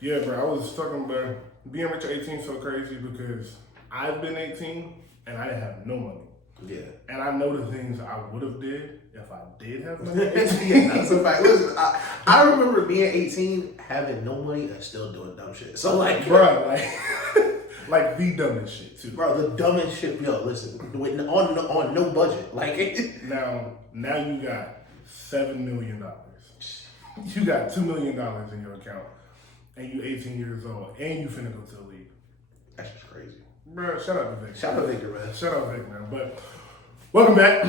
Yeah, bro. I was talking about being rich at 18 so crazy because I've been 18 and I didn't have no money. Yeah. And I know the things I would have did if I did have money. Yeah, that's a fact. Listen, I remember being 18, having no money, and still doing dumb shit. So, like, bro, like the dumbest shit, too. Bro, the dumbest shit. Yo, listen, on no budget. Like, now you got $7 million. You got $2 million in your account. And you 18 years old. And you finna go to the league. That's just crazy. Bro, shout out to Vic. Shout out to Victor, man. Shout out to Vic, man. But welcome back.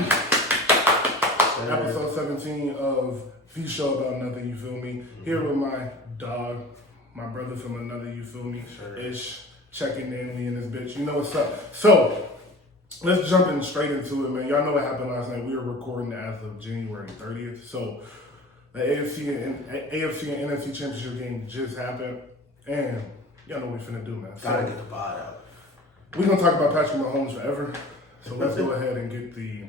Episode 17 of The Show About Nothing, you feel me? Here with my dog, my brother from another, you feel me? Sure. Ish, checking in, me and this bitch. You know what's up. So, let's jump in straight into it, man. Y'all know what happened last night. We were recording as of January 30th. So, the AFC and NFC Championship game just happened. And y'all know what we finna do, man. Gotta get the bod out. We're going to talk about Patrick Mahomes forever. So let's go ahead and get the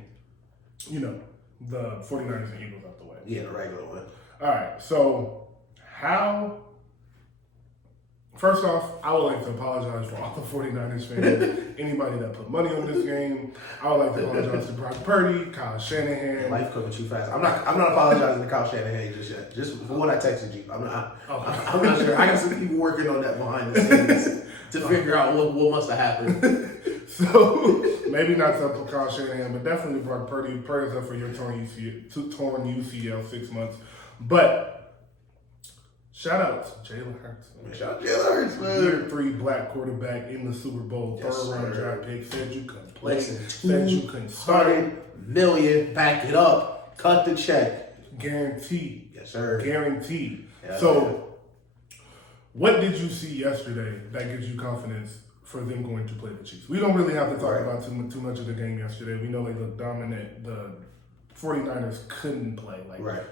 49ers and Eagles out the way. Yeah, the regular one. All right. So first off, I would like to apologize for all the 49ers fans. Anybody that put money on this game. I would like to apologize to Brock Purdy, Kyle Shanahan. Life coming too fast. I'm not apologizing to Kyle Shanahan just yet. Just for what I texted you. I'm not sure. I got some people working on that behind the scenes to figure out what must have happened. So maybe not to Kyle Shanahan, but definitely Brock Purdy. Prayers up for your torn UCL 6 months. But shout out to Jalen Hurts. Shout out to Jalen Hurts, man. Year 3 black quarterback in the Super Bowl. Yes, third round sir. draft pick. Said you couldn't play. Listen, Said you couldn't start. $200 million, back it up, cut the check. Guaranteed. Yes, sir. Guaranteed. Yeah, So, what did you see yesterday that gives you confidence for them going to play the Chiefs? We don't really have to talk about too much of the game yesterday. We know they looked dominant. The 49ers couldn't play. Right.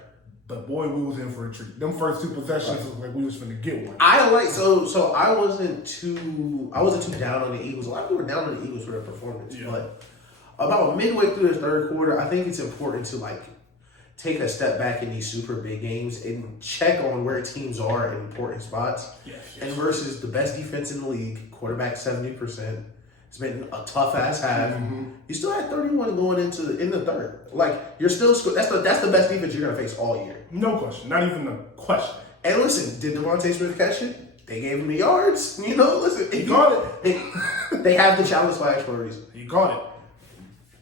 But boy, we was in for a treat. Them first 2 possessions was like we was finna get one. So I wasn't too down on the Eagles. A lot of people were down on the Eagles for their performance, but about midway through the third quarter, I think it's important to take a step back in these super big games and check on where teams are in important spots. Yes. And versus the best defense in the league, quarterback 70%. It's been a tough ass half. Mm-hmm. You still had 31 going in the third. You're still that's the best defense you're gonna face all year. No question. Not even a question. And listen, did Devontae Smith catch it? They gave him the yards. Listen, He caught it. They have the challenge flags for a reason. He caught it.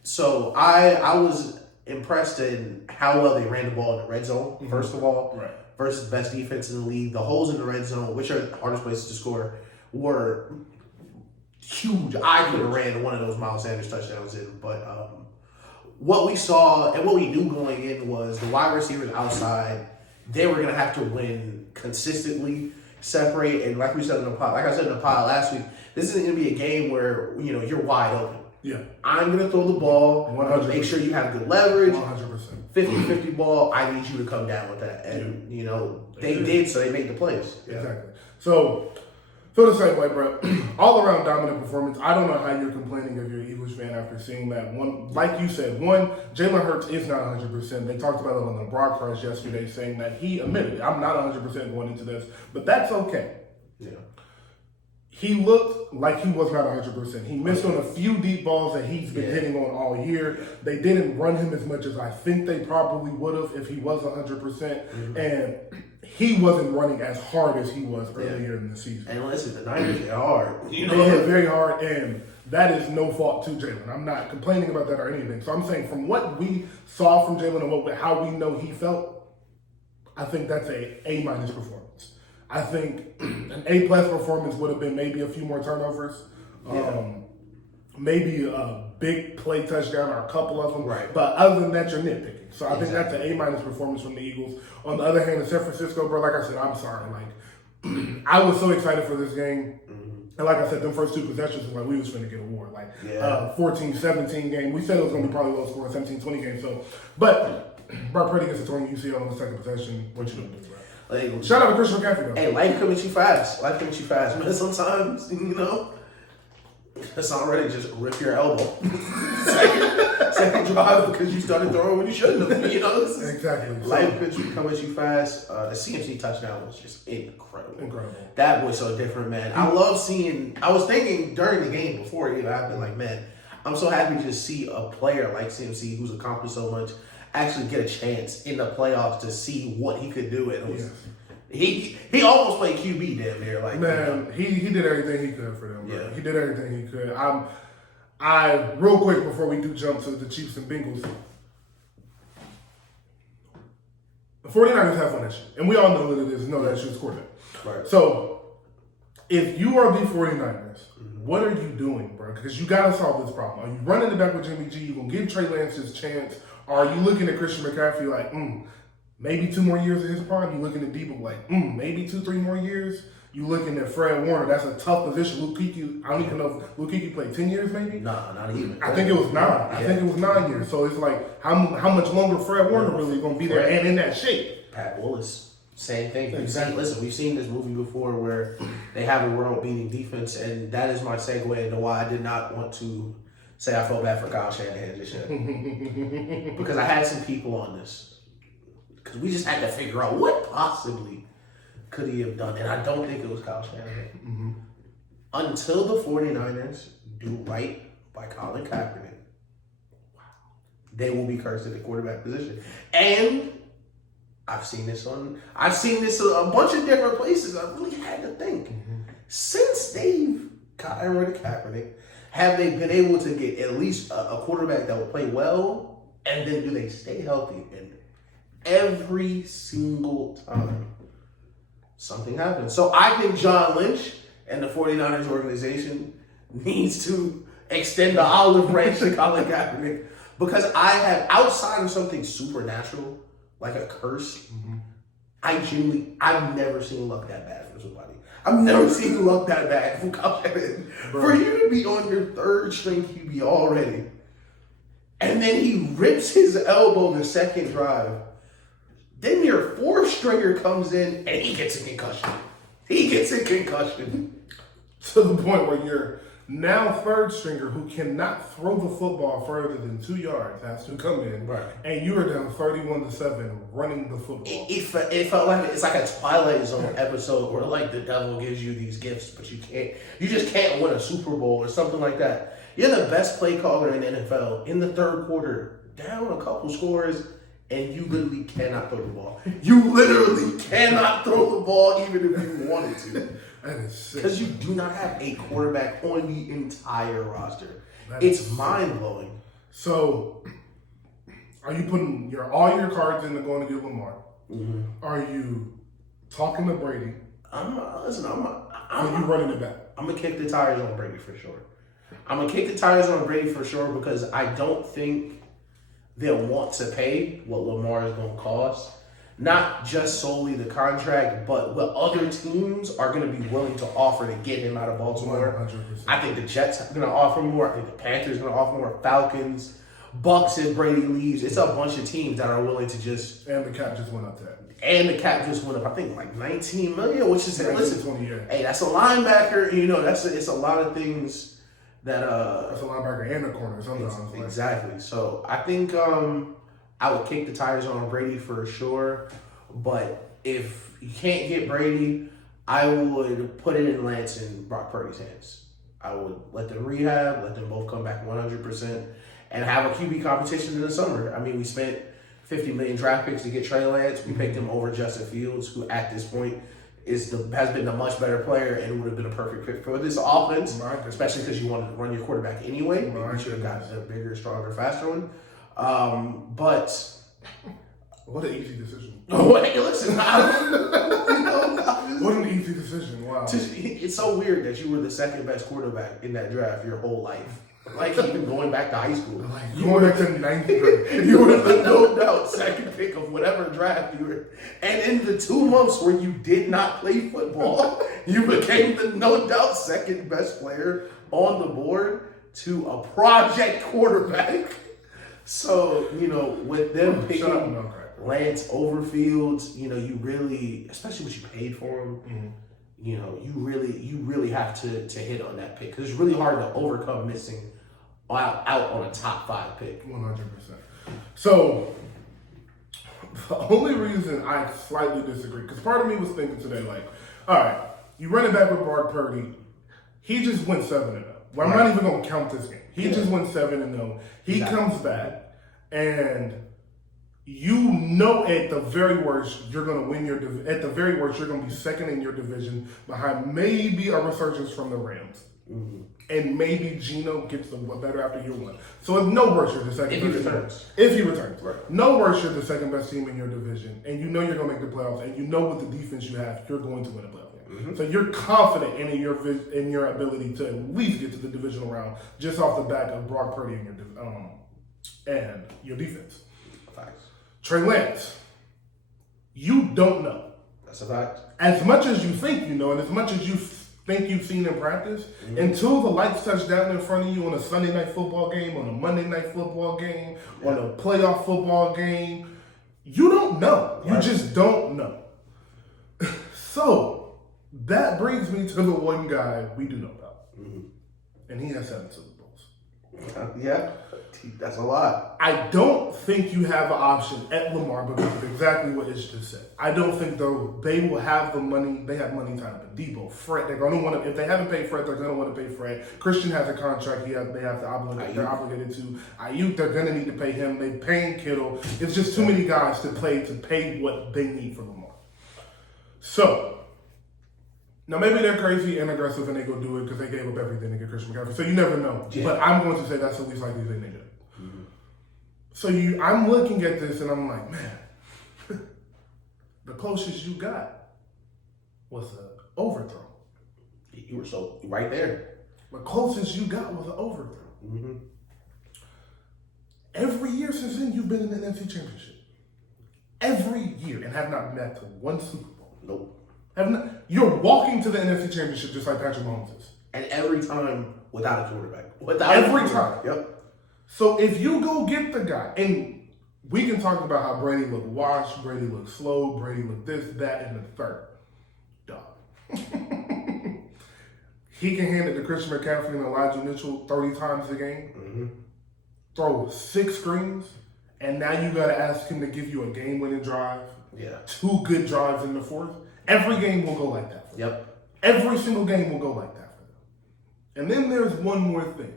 So I was impressed in how well they ran the ball in the red zone, first of all. Right. Versus the best defense in the league. The holes in the red zone, which are the hardest places to score, were huge. I could have ran one of those Miles Sanders touchdowns in, but what we saw and what we knew going in was the wide receivers outside, they were going to have to win consistently, separate, and like I said in the pod last week, this isn't going to be a game where you're wide open. Yeah. I'm going to throw the ball. 100%. Make sure you have good leverage. 100%. 50-50 ball. I need you to come down with that. And, they did, so they made the plays. Yeah. Exactly. So the same way, bro. All around dominant performance. I don't know how you're complaining if you're an Eagles fan after seeing that. One, like you said, Jalen Hurts is not 100%. They talked about it on the broadcast yesterday, saying that he admitted it. I'm not 100% going into this, but that's okay. Yeah. He looked like he was not 100%. He missed on a few deep balls that he's been hitting on all year. They didn't run him as much as I think they probably would have if he was 100%. Mm-hmm. And he wasn't running as hard as he was earlier in the season. And listen, the Niners hit hard. They hit very hard, and that is no fault to Jalen. I'm not complaining about that or anything. So I'm saying from what we saw from Jalen and how we know he felt, I think that's a A- performance. I think an A+ performance would have been maybe a few more turnovers, maybe a big play touchdown or a couple of them. Right. But other than that, you're nitpicking. So I think that's an A- performance from the Eagles. On the other hand, in San Francisco, bro, like I said, I'm sorry. I was so excited for this game. And like I said, them first 2 possessions was we was finna get a war. 14-17 game. We said it was going to be probably low scoring, 17-20 game. So, but Brock Purdy gets a torn UCL on the second possession. What you going to do, bro? Shout out to Christian McCaffrey, though. Hey, life coming too fast. Man. Sometimes, Hassan Reddick just ripped your elbow. second drive because you started throwing when you shouldn't have. You know, exactly. Life pitch would come at you fast. The CMC touchdown was just incredible. Incredible. That was so different, man. I love seeing. I was thinking during the game before it even happened, like, man, I'm so happy to just see a player like CMC who's accomplished so much actually get a chance in the playoffs to see what he could do. And it was, he almost played QB damn near. Like, man, he did everything he could for them. Bro. Yeah. He did everything he could. I real quick before we do jump to the Chiefs and Bengals. The 49ers have one issue, and we all know what it is. Know that issue is quarterback. Right. So, if you are the 49ers, what are you doing, bro? Because you got to solve this problem. Are you running it back with Jimmy G? You going to give Trey Lance his chance? Or are you looking at Christian McCaffrey like, maybe 2 more years of his prime? You looking at Debo like, maybe 2-3 more years? You looking at Fred Warner? That's a tough position. Luke Kuechly, I don't even know if Luke Kuechly played 10 years maybe? Nah, not even. I think it was 9. I think it was 9 years. So it's like, how much longer Fred Warner really going to be there and in that shape? Pat Willis, same thing. Exactly. We've seen this movie before where they have a world-beating defense, and that is my segue into why I did not want to say I felt bad for Kyle Shanahan this year. Because I had some people on this. Because we just had to figure out what possibly could he have done, and I don't think it was Kyle Shanahan. Until the 49ers do right by Colin Kaepernick, they will be cursed at the quarterback position. And I've seen this a bunch of different places. I really had to think. Since they've gotten rid of Kaepernick, have they been able to get at least a quarterback that will play well? And then do they stay healthy? And every single time, something happens. So I think John Lynch and the 49ers organization needs to extend the olive branch to Colin Kaepernick, because I have, outside of something supernatural, like a curse, I've never seen luck that bad from somebody. I've never seen luck that bad from Kyle Shanahan. For you to be on your 3rd string QB already, and then he rips his elbow the second drive, then your 4th stringer comes in and he gets a concussion. To the point where your now 3rd stringer, who cannot throw the football further than 2 yards, has to come in, and you are down 31-7 running the football. It felt like it's like a Twilight Zone episode where like the devil gives you these gifts, but you just can't win a Super Bowl or something like that. You're the best play caller in the NFL in the 3rd quarter, down a couple scores, and you literally cannot throw the ball. You literally cannot throw the ball even if you wanted to. That is sick. Because you do not have a quarterback on the entire roster. It's mind-blowing. So, are you putting all your cards in to going to get Lamar? Are you talking to Brady? Are you running it back? I'm going to kick the tires on Brady for sure. Because I don't think they'll want to pay what Lamar is going to cost. Not just solely the contract, but what other teams are going to be willing to offer to get him out of Baltimore. 100%. I think the Jets are going to offer more. I think the Panthers are going to offer more. Falcons, Bucks, if Brady leaves. It's a bunch of teams that are willing to just... And the cap just went up that. And the cap just went up, I think, like $19 million, which is... Listen, 20 years. Hey, that's a linebacker. You know, it's a lot of things that... That's a linebacker and a corner sometimes. Exactly. So, I think... I would kick the tires on Brady for sure, but if you can't get Brady, I would put it in Lance and Brock Purdy's hands. I would let them rehab, let them both come back 100%, and have a QB competition in the summer. I mean, we spent $50 million draft picks to get Trey Lance. We picked him over Justin Fields, who at this point has been a much better player and would have been a perfect fit for this offense, especially because you wanted to run your quarterback anyway. You should have gotten a bigger, stronger, faster one. But what an easy decision. Hey, listen, what an easy decision. Wow. It's so weird that you were the 2nd best quarterback in that draft your whole life. Like even going back to high school. Going back to 9th grade. You were the no doubt 2nd pick of whatever draft you were. And in the 2 months where you did not play football, you became the no doubt 2nd best player on the board to a project quarterback. So, you know, with them picking Lance over Fields, you know, you really, especially what you paid for him, you really have to hit on that pick because it's really hard to overcome missing out on a top 5 pick. 100%. So the only reason I slightly disagree, because part of me was thinking today, like, all right, you run it back with Brock Purdy. He just went 7-0. Well, I'm not even going to count this game. He just went 7-0. He comes back, and at the very worst, you're going to win your division. At the very worst, you're going to be second in your division behind maybe a resurgence from the Rams. Mm-hmm. And maybe Geno gets the better after year 1. So at no worse, you're the second best team. If he returns. Right. No worse, you're the second best team in your division. And you know you're going to make the playoffs. And you know with the defense you have, you're going to win a playoff game. Mm-hmm. So you're confident in your ability to at least get to the divisional round just off the back of Brock Purdy and your defense. Facts. Trey Lance, you don't know. That's a fact. As much as you think you know, and as much as you think you've seen in practice, until the lights touch down in front of you on a Sunday night football game, on a Monday night football game, on a playoff football game, you don't know. Right. You just don't know. So that brings me to the one guy we do know about. And he has 7 Super Bowls. Yeah, that's a lot. I don't think you have an option at Lamar because of exactly what Ish just said. I don't think though they will have the money. They have money tied up in Debo, Fred. They're going to want to. If they haven't paid Fred, they're going to want to pay Fred. Christian has a contract. They have to obligate. They're obligated to Ayuk. They're going to need to pay him. They're paying Kittle. It's just too many guys to pay what they need for Lamar. So. Now, maybe they're crazy and aggressive and they go do it because they gave up everything to get Christian McCaffrey. So you never know. Yeah. But I'm going to say that's the least likely thing they do. Mm-hmm. So I'm looking at this and I'm like, man, the closest you got was an overthrow. You were so right there. The closest you got was an overthrow. Mm-hmm. Every year since then, you've been in the NFC Championship. Every year and have not been to one Super Bowl. Nope. You're walking to the NFC Championship just like Patrick Mahomes is. And every time without a quarterback. Every time. Yep. So if you go get the guy, and we can talk about how Brady looked washed, Brady looked slow, Brady looked this, that, and the third. Dog. He can hand it to Christian McCaffrey and Elijah Mitchell 30 times a game. Mm-hmm. Throw 6 screens, and now you got to ask him to give you a game-winning drive. Yeah. 2 good drives in the fourth. Every game will go like that for them. Yep. Every single game will go like that for them. And then there's one more thing.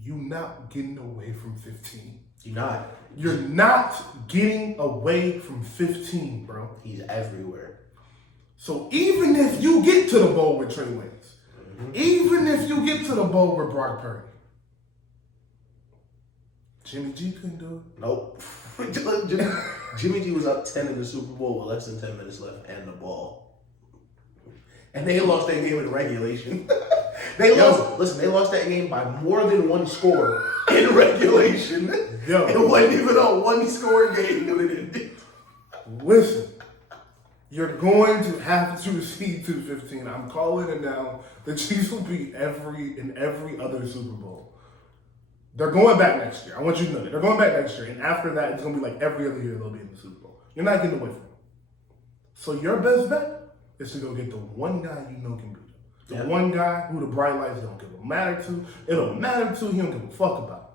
You're not getting away from 15. You're not getting away from 15, bro. He's everywhere. So even if you get to the bowl with Trey Lance, even if you get to the bowl with Brock Purdy, Jimmy G couldn't do it. Nope. Jimmy G was up 10 in the Super Bowl with less than 10 minutes left and the ball. And they lost that game in regulation. They lost that game by more than 1 score in regulation. It wasn't even a 1-score game when it ended. Listen, you're going to have to see 215. I'm calling it now. The Chiefs will be every other Super Bowl. They're going back next year. I want you to know that. They're going back next year. And after that, it's going to be like every other year they'll be in the Super Bowl. You're not getting away from it. So your best bet is to go get the one guy you know can beat them. The one guy who the bright lights don't give a matter to. It don't matter to. He don't give a fuck about.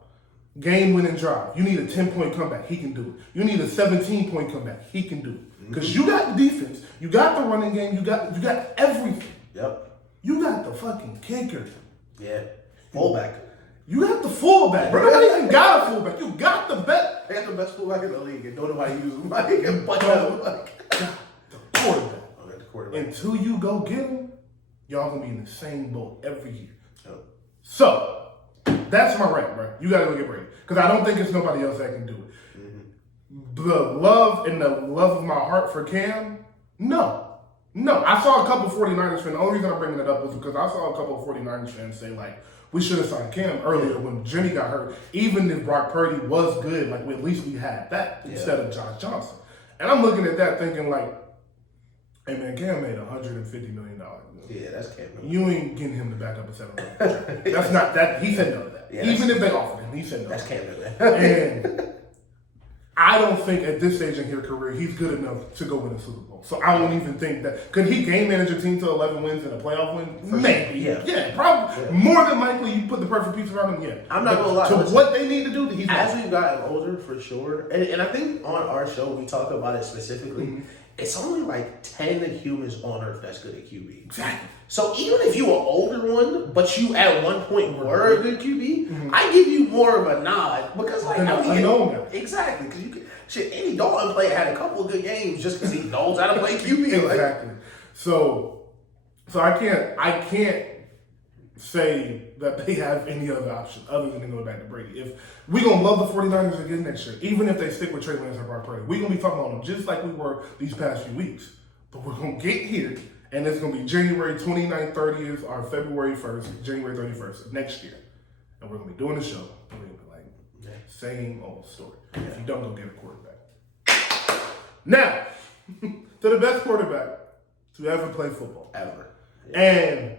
Game-winning drive. You need a 10-point comeback. He can do it. You need a 17-point comeback. He can do it. Because you got the defense. You got the running game. You got everything. Yep. You got the fucking kicker. Yeah. Fullback. You got the fullback. Bro, nobody even got a fullback. You got the best. They got the best fullback in the league and don't know how to use him. Like, and punch out like the quarterback. Oh, the quarterback. Until you go get him, y'all gonna be in the same boat every year. Yep. So that's my rant, bro. You gotta go get Brady because I don't think it's nobody else that can do it. Mm-hmm. The love of my heart for Cam, no. I saw a couple 49ers fans. The only reason I'm bringing it up was because I saw a couple of 49ers fans say like, we should have signed Cam earlier when Jimmy got hurt. Even if Brock Purdy was good, like at least we had that instead of Josh Johnson. And I'm looking at that thinking like, hey man, Cam made $150 million. Yeah, that's Cam. You ain't getting him to back up a 7 million. That's not that. He said no to that. Yeah, even if they offered him, he said no. That's Cam. And I I don't think at this stage in his career he's good enough to go win a Super Bowl. So I don't even think that. Could he game manage a team to 11 wins and a playoff win? Maybe. Yeah, probably. Yeah. More than likely, you put the perfect piece around him. Yeah, I'm not gonna lie. So what they need to do, he's as we've gotten older, for sure, and I think on our show we talk about it specifically. Mm-hmm. It's only like 10 humans on Earth that's good at QB. Exactly. So even if you an older one, but you at one point were a good QB, I give you more of a nod because like I know that. Exactly, because you can Andy Dalton had a couple of good games just because he knows how to play QB. Exactly. Like. So I can't say that they have any other option other than to go back to Brady. If we're going to love the 49ers again next year, even if they stick with Trey Lance or Brock Purdy, we're going to be talking about them just like we were these past few weeks. But we're going to get here, and it's going to be January 29th, 30th, or February 1st, January 31st of next year. And we're going to be doing the show. And we're going to be like, same old story. If you don't, go get a quarterback. Now, to the best quarterback to ever play football. Ever. Yeah. And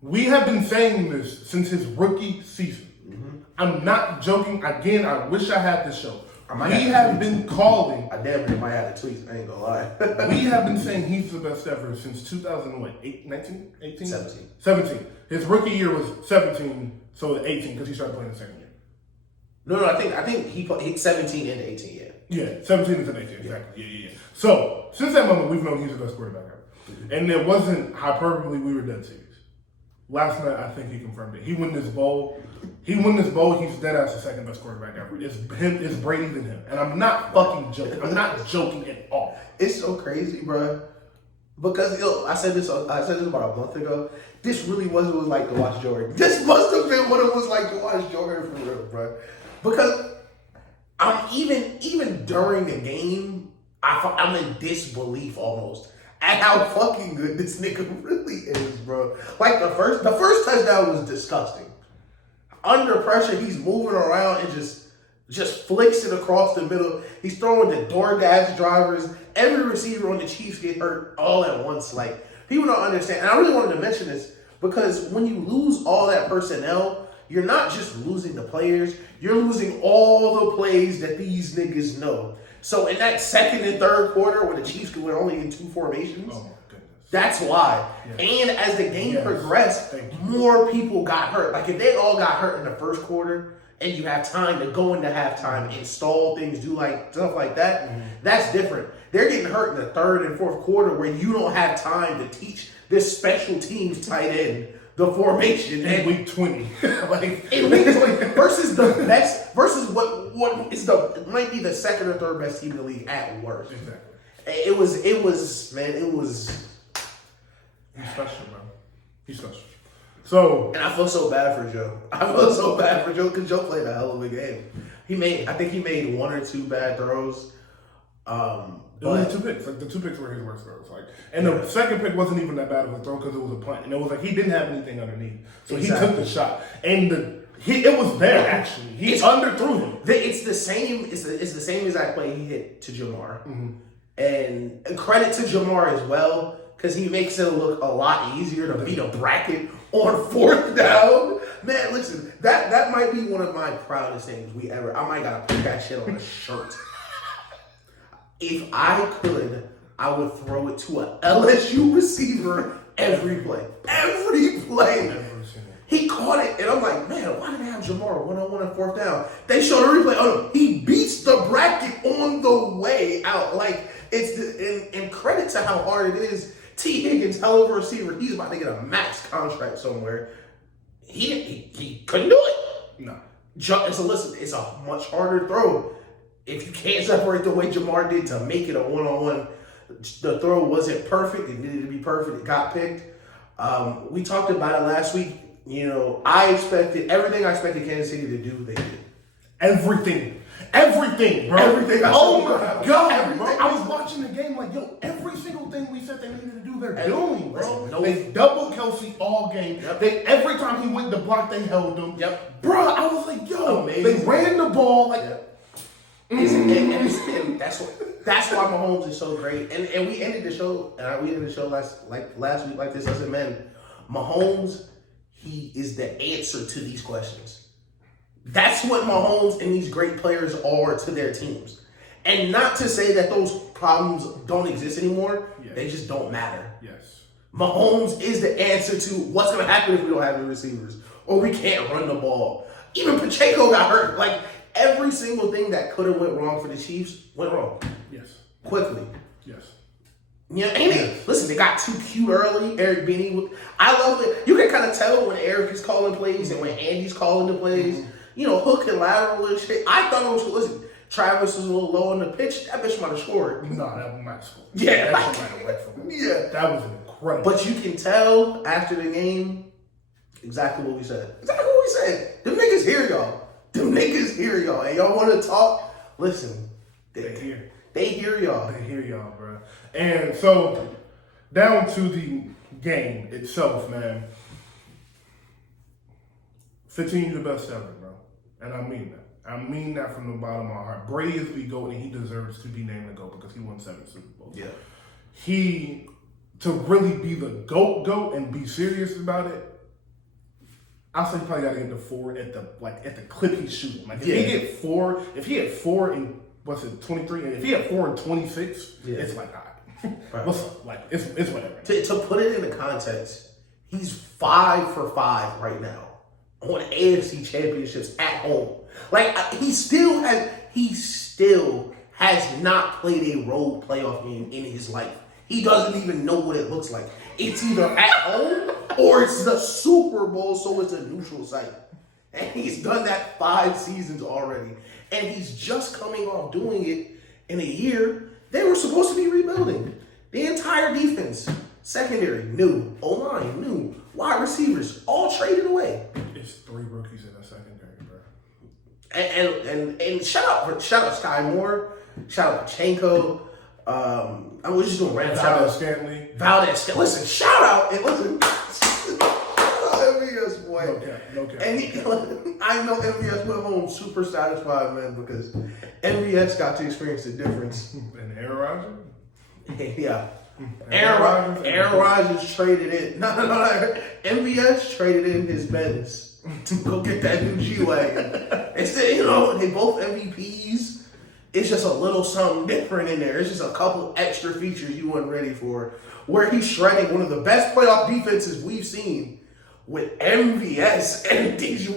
we have been saying this since his rookie season. Mm-hmm. I'm not joking. Again, I wish I had this show. We have been calling. I damn near might have the tweets. I ain't gonna lie. We have been saying he's the best ever since 2019, 18? 17. 17. His rookie year was 17, so 18 because he started playing the second year. No, I think he put 17 and 18. Yeah, 17 and 18. Exactly. Yeah. So since that moment, we've known he's the best quarterback ever, and there wasn't hyperbole. We were dead serious. Last night, I think he confirmed it. He won this bowl. He's dead ass the second best quarterback ever. It's Brady than him. And I'm not fucking joking. I'm not joking at all. It's so crazy, bro. Because I said this about a month ago. This really was what it was like to watch Jordan. This must have been what it was like to watch Jordan for real, bro. Because I'm even during the game, I'm in disbelief almost at how fucking good this nigga really is, bro. Like the first touchdown was disgusting. Under pressure, he's moving around and just flicks it across the middle. He's throwing the DoorDash drivers. Every receiver on the Chiefs get hurt all at once. Like, people don't understand. And I really wanted to mention this because when you lose all that personnel, you're not just losing the players, you're losing all the plays that these niggas know. So in that second and third quarter where the Chiefs were only in two formations, oh my goodness, that's why. Yes. And as the game progressed, more people got hurt. Like if they all got hurt in the first quarter and you have time to go into halftime, install things, do like stuff like that, that's different. They're getting hurt in the third and fourth quarter where you don't have time to teach this special teams tight end the formation in week 20. Like in week 20 versus the best versus what might be the second or third best team in the league at worst. Exactly. It was He's special, bro. He's special. So and I feel so bad for Joe. Because Joe played a hell of a game. I think he made one or two bad throws. It was 2 picks. Like the 2 picks were his worst throws. Like, and the second pick wasn't even that bad of a throw because it was a punt, and it was like he didn't have anything underneath, so he took the shot, and it was there actually. He underthrew him. It's the same. It's the same exact play he hit to Jamar, and credit to Jamar as well because he makes it look a lot easier to beat a bracket on fourth down. Man, listen, that might be one of my proudest things we ever. I might gotta put that shit on a shirt. If I could, I would throw it to a LSU receiver every play. Every play. He caught it, and I'm like, man, why did they have Jamar 1-on-1 on fourth down? They showed a replay. Oh, no, he beats the bracket on the way out. Like, and credit to how hard it is. T. Higgins, hell of a receiver. He's about to get a max contract somewhere. He couldn't do it. No. So listen, it's a much harder throw. If you can't separate the way Jamar did to make it a one-on-one, the throw wasn't perfect. It needed to be perfect. It got picked. We talked about it last week. You know, everything I expected Kansas City to do, they did. Everything, bro. Everything. Oh my God, bro. I was watching the game like, yo, every single thing we said they needed to do, they're doing, bro. They doubled Kelsey all game. Yep. Every time he went to block, they held him. Yep. Bro, I was like, yo, they ran the ball like. Yep. And that's why Mahomes is so great. And we ended the show. We ended the show last week like this. I said, man, Mahomes, he is the answer to these questions. That's what Mahomes and these great players are to their teams. And not to say that those problems don't exist anymore. Yes. They just don't matter. Yes. Mahomes is the answer to what's going to happen if we don't have any receivers or we can't run the ball. Even Pacheco got hurt. Like, every single thing that could have went wrong for the Chiefs went wrong. Yes. Quickly. Yes. Yeah, and listen, they got too cute early. Eric Bieniemy, I love it. You can kind of tell when Eric is calling plays and when Andy's calling the plays. Mm-hmm. You know, hook and lateral and shit. I thought it was, listen, Travis was a little low on the pitch. That bitch might have scored. No, that might have scored. Yeah. That shit might have went for him. Yeah. That was incredible. But you can tell after the game exactly what we said. Exactly what we said. Them niggas hear y'all. Them niggas hear y'all. And y'all want to talk? Listen. They hear. They hear y'all. They hear y'all, bro. And so, down to the game itself, man. 15 the best ever, bro. And I mean that. I mean that from the bottom of my heart. Brady is the GOAT, and he deserves to be named the GOAT because he won 7 Super Bowls. Yeah. To really be the GOAT and be serious about it, I say he probably got to get the 4 at the clip he's shooting. Like, if he had 4 in, what's it, 23, and if he had 4 in 26, it's like, all right. What's up? Like, it's whatever. To put it into context, he's 5 for 5 right now on AFC championships at home. Like, he still has not played a road playoff game in his life. He doesn't even know what it looks like. It's either at home or it's the Super Bowl, so it's a neutral site. And he's done that 5 seasons already. And he's just coming off doing it in a year they were supposed to be rebuilding. The entire defense, secondary, new. O-line, new. Wide receivers, all traded away. It's 3 rookies in the secondary, bro. And shout out Sky Moore, shout out Pachenko. I was just doing random shout out Scantling. Valdez Scantling. Listen, shout out MVS boy. No cap. And I know MVS went home super satisfied, man, because MVS got to experience the difference. And Aaron Rodgers? Yeah. Aaron Rodgers traded in. No. MVS traded in his Benz to go get that new G-Wagon. Instead, they both MVPs. It's just a little something different in there. It's just a couple extra features you weren't ready for. Where he's shredding one of the best playoff defenses we've seen with MVS and these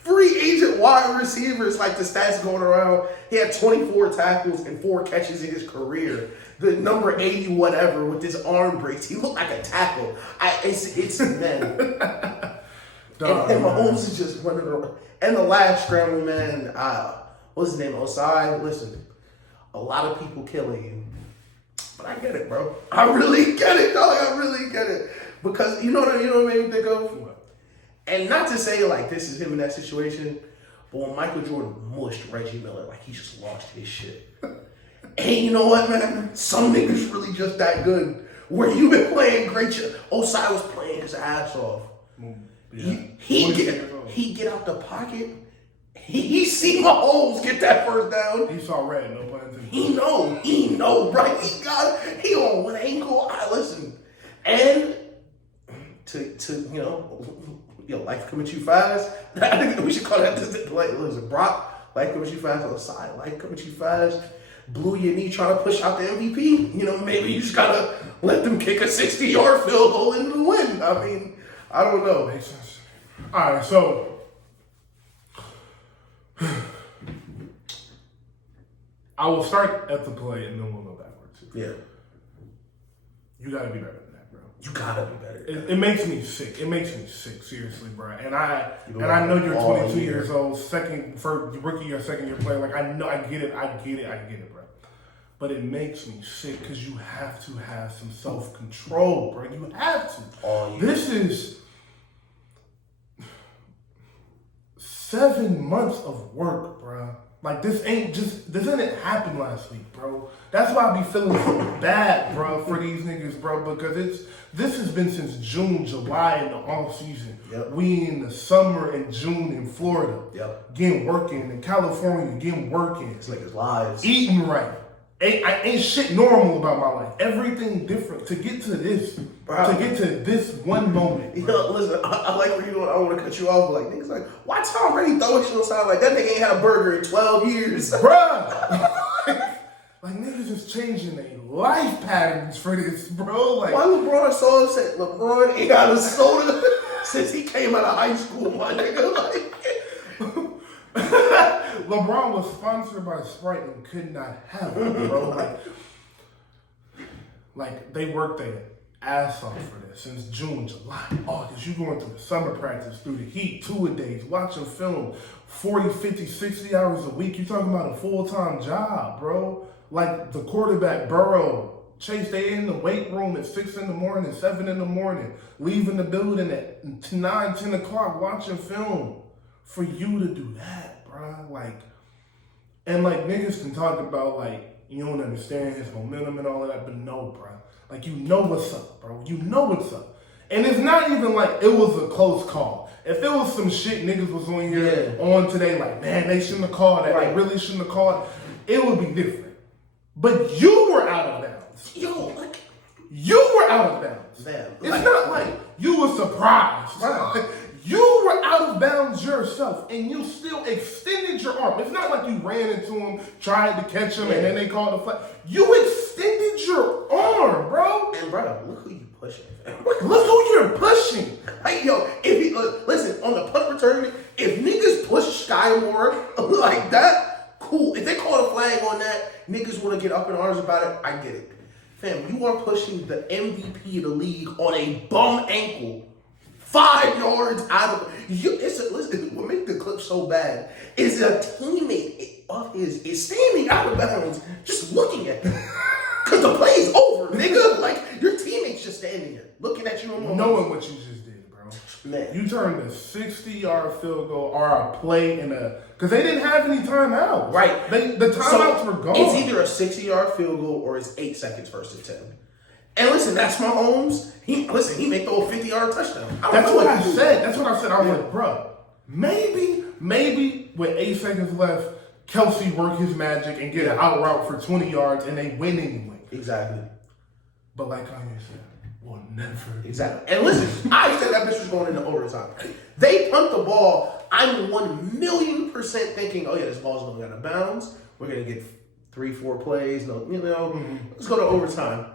free agent wide receivers, like the stats going around. He had 24 tackles and 4 catches in his career. The number 80 whatever with his arm breaks. He looked like a tackle. It's man. And Mahomes is just running around. And the last scramble, man, what's his name? Osai. Listen, a lot of people killing you. But I get it, bro. I really get it, dog. I really get it. Because you know what made me think of? What? And not to say like this is him in that situation, but when Michael Jordan mushed Reggie Miller, like he just lost his shit. And you know what, man? Some niggas really just that good. Where you been playing great shit. Osai was playing his ass off. Yeah. He get out the pocket. He see Mahomes get that first down. He saw red, no pun intended. He know, right? He on one ankle. Listen. And to life coming too fast. I think we should call that listen, Brock, life coming too fast on the side, life coming too fast. Blew your knee trying to push out the MVP. Maybe you just gotta let them kick a 60-yard field goal into the win. I mean, I don't know. Makes sense. All right, so I will start at the play and then we'll go backwards. Yeah. You gotta be better than that, bro. You gotta be better. It makes me sick. It makes me sick, seriously, bro. And I know you're 22 years old, second year player. Like I get it, bro. But it makes me sick because you have to have some self-control, bro. You have to. This is 7 months of work, bro. Like, this didn't happen last week, bro. That's why I be feeling so bad, bro, for these niggas, bro, because this has been since June, July, in the off season. Yep. We in the summer in June in Florida. Yep. Getting working. In California, getting working. It's like his lives. Eating right. Ain't shit normal about my life. Everything different. To get to this, bro. To get to this one moment. Listen, I like where you going. I don't want to cut you off, but like, niggas like, why Tom Brady throwing shit on the side like that nigga ain't had a burger in 12 years? Bruh. is changing their life patterns for this, bro. Like, why LeBron saw said LeBron ain't got a soda since he came out of high school, my nigga. Like, LeBron was sponsored by Sprite and could not have it, bro. Like they worked their ass off for this since June, July, August. You going through the summer practice, through the heat, 2-a-days, watching film, 40, 50, 60 hours a week. You talking about a full-time job, bro. Like the quarterback, Burrow, Chase, they in the weight room at 6 in the morning, 7 in the morning, leaving the building at 9, 10 o'clock watching film. For you to do that, bro. Like, and like niggas can talk about like, you don't understand his momentum and all of that, but no, bro. Like, you know what's up, bro. You know what's up. And it's not even like it was a close call. If it was some shit niggas was on here on today, like, man, they shouldn't have called that. They really shouldn't have called. It would be different. But you were out of bounds. You were out of bounds. Man, it's not like you were surprised. Right. You were out of bounds yourself, and you still extended your arm. It's not like you ran into him, tried to catch him, and then they called the flag. You extended your arm, bro. And brother, look who you pushing. Look who you're pushing. Like, yo, if he listen on the punt return, if niggas push Sky Moore like that, cool. If they call a flag on that, niggas want to get up in arms about it. I get it, fam. You are pushing the MVP of the league on a bum ankle. 5 yards out of listen, what makes the clip so bad is a teammate of his is standing out of bounds just looking at him. Cause the play's over, nigga. Like, your teammate's just standing there looking at you. Knowing what you just did, bro. Man. You turned a 60-yard field goal or a play because they didn't have any timeouts. Right. The timeouts were gone. It's either a 60-yard field goal or it's 8 seconds versus 10. And listen, that's Mahomes. He made the whole 50-yard touchdown. That's what I said. I was like, bro, maybe with 8 seconds left, Kelsey work his magic and get an out route for 20 yards and they win anyway. Exactly. But like Kanye said, we'll never. Exactly. And listen, I said that bitch was going into overtime. They punt the ball. I'm 1,000,000% thinking, oh yeah, this ball's going out of bounds. We're going to get 3-4 plays. Let's go to overtime.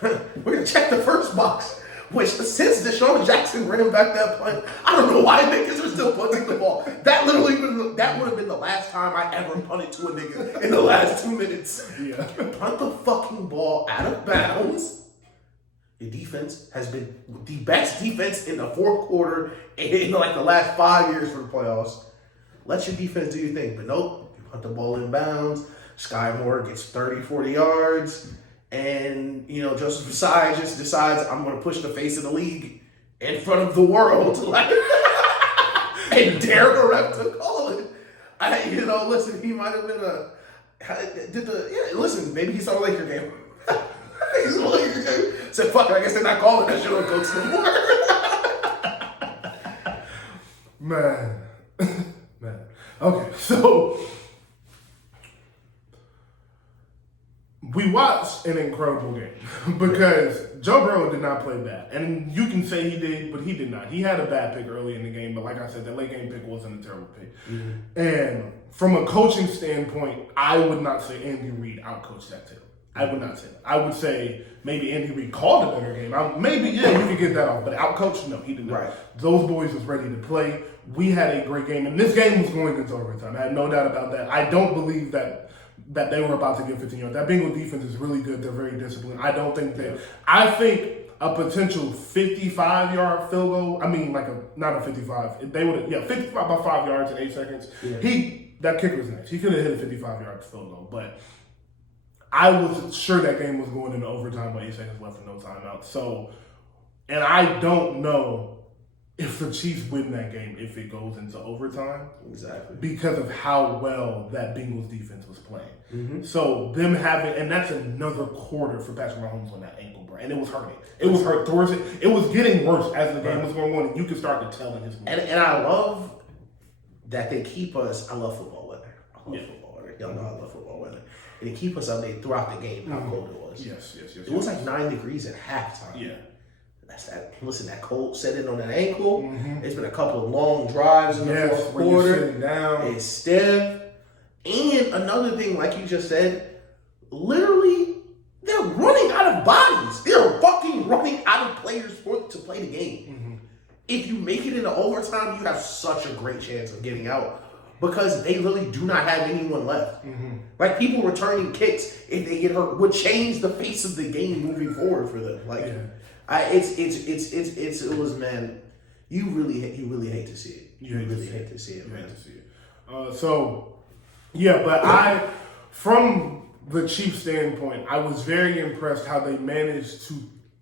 We're going to check the first box, which since Deshaun Jackson ran back that punt, I don't know why niggas are still punting the ball. That would have been the last time I ever punted to a nigga in the last 2 minutes. Yeah. Punt the fucking ball out of bounds. Your defense has been the best defense in the fourth quarter in like the last 5 years for the playoffs. Let your defense do your thing. But nope, you punt the ball in bounds. Sky Moore gets 30, 40 yards. And, Joseph Versailles just decides I'm going to push the face of the league in front of the world. And dare the ref to call it. Listen, he might have been listen, maybe he saw a Laker game. He saw a Laker game. Said, fuck it, I guess they're not calling that shit on Coach no more. Man. Okay, so we watched an incredible game because Joe Burrow did not play bad. And you can say he did, but he did not. He had a bad pick early in the game, but like I said, the late game pick wasn't a terrible pick. Mm-hmm. And from a coaching standpoint, I would not say Andy Reid outcoached that team. I would not say that. I would say maybe Andy Reid called a better game. You could get that off. But outcoached, no, he did not. Right. Those boys was ready to play. We had a great game. And this game was going into overtime. I have no doubt about that. I don't believe that they were about to get 15 yards. That Bengal defense is really good. They're very disciplined. I think a potential 55-yard field goal, not a 55. They would have, 55 by 5 yards in 8 seconds. Yeah. That kicker was nice. He could have hit a 55-yard field goal. But I was sure that game was going into overtime with 8 seconds left and no timeout. So, and I don't know if the Chiefs win that game if it goes into overtime. Exactly. Because of how well that Bengals defense was playing. Mm-hmm. So them having, and that's another quarter for Patrick Mahomes on that ankle, bro. And it was hurting. It was hurt towards it. It was getting worse as the game was going on, and you could start to tell in his moves. And I love that they keep us, I love football weather. Football weather. Y'all know I love football weather. And they keep us updated throughout the game how cold it was. Yes. It was like 9 degrees at halftime. Yeah. That cold setting on that ankle. Mm-hmm. It's been a couple of long drives in the fourth quarter. Down. It's stiff. And another thing, like you just said, literally, they're running out of bodies. They're fucking running out of players to play the game. Mm-hmm. If you make it into overtime, you have such a great chance of getting out because they literally do not have anyone left. Mm-hmm. Like, people returning kicks, if they get hurt, would change the face of the game moving forward for them. Like, it was, man, you really hate to see it. You really hate to see it, man. From the Chiefs' standpoint, I was very impressed how they managed to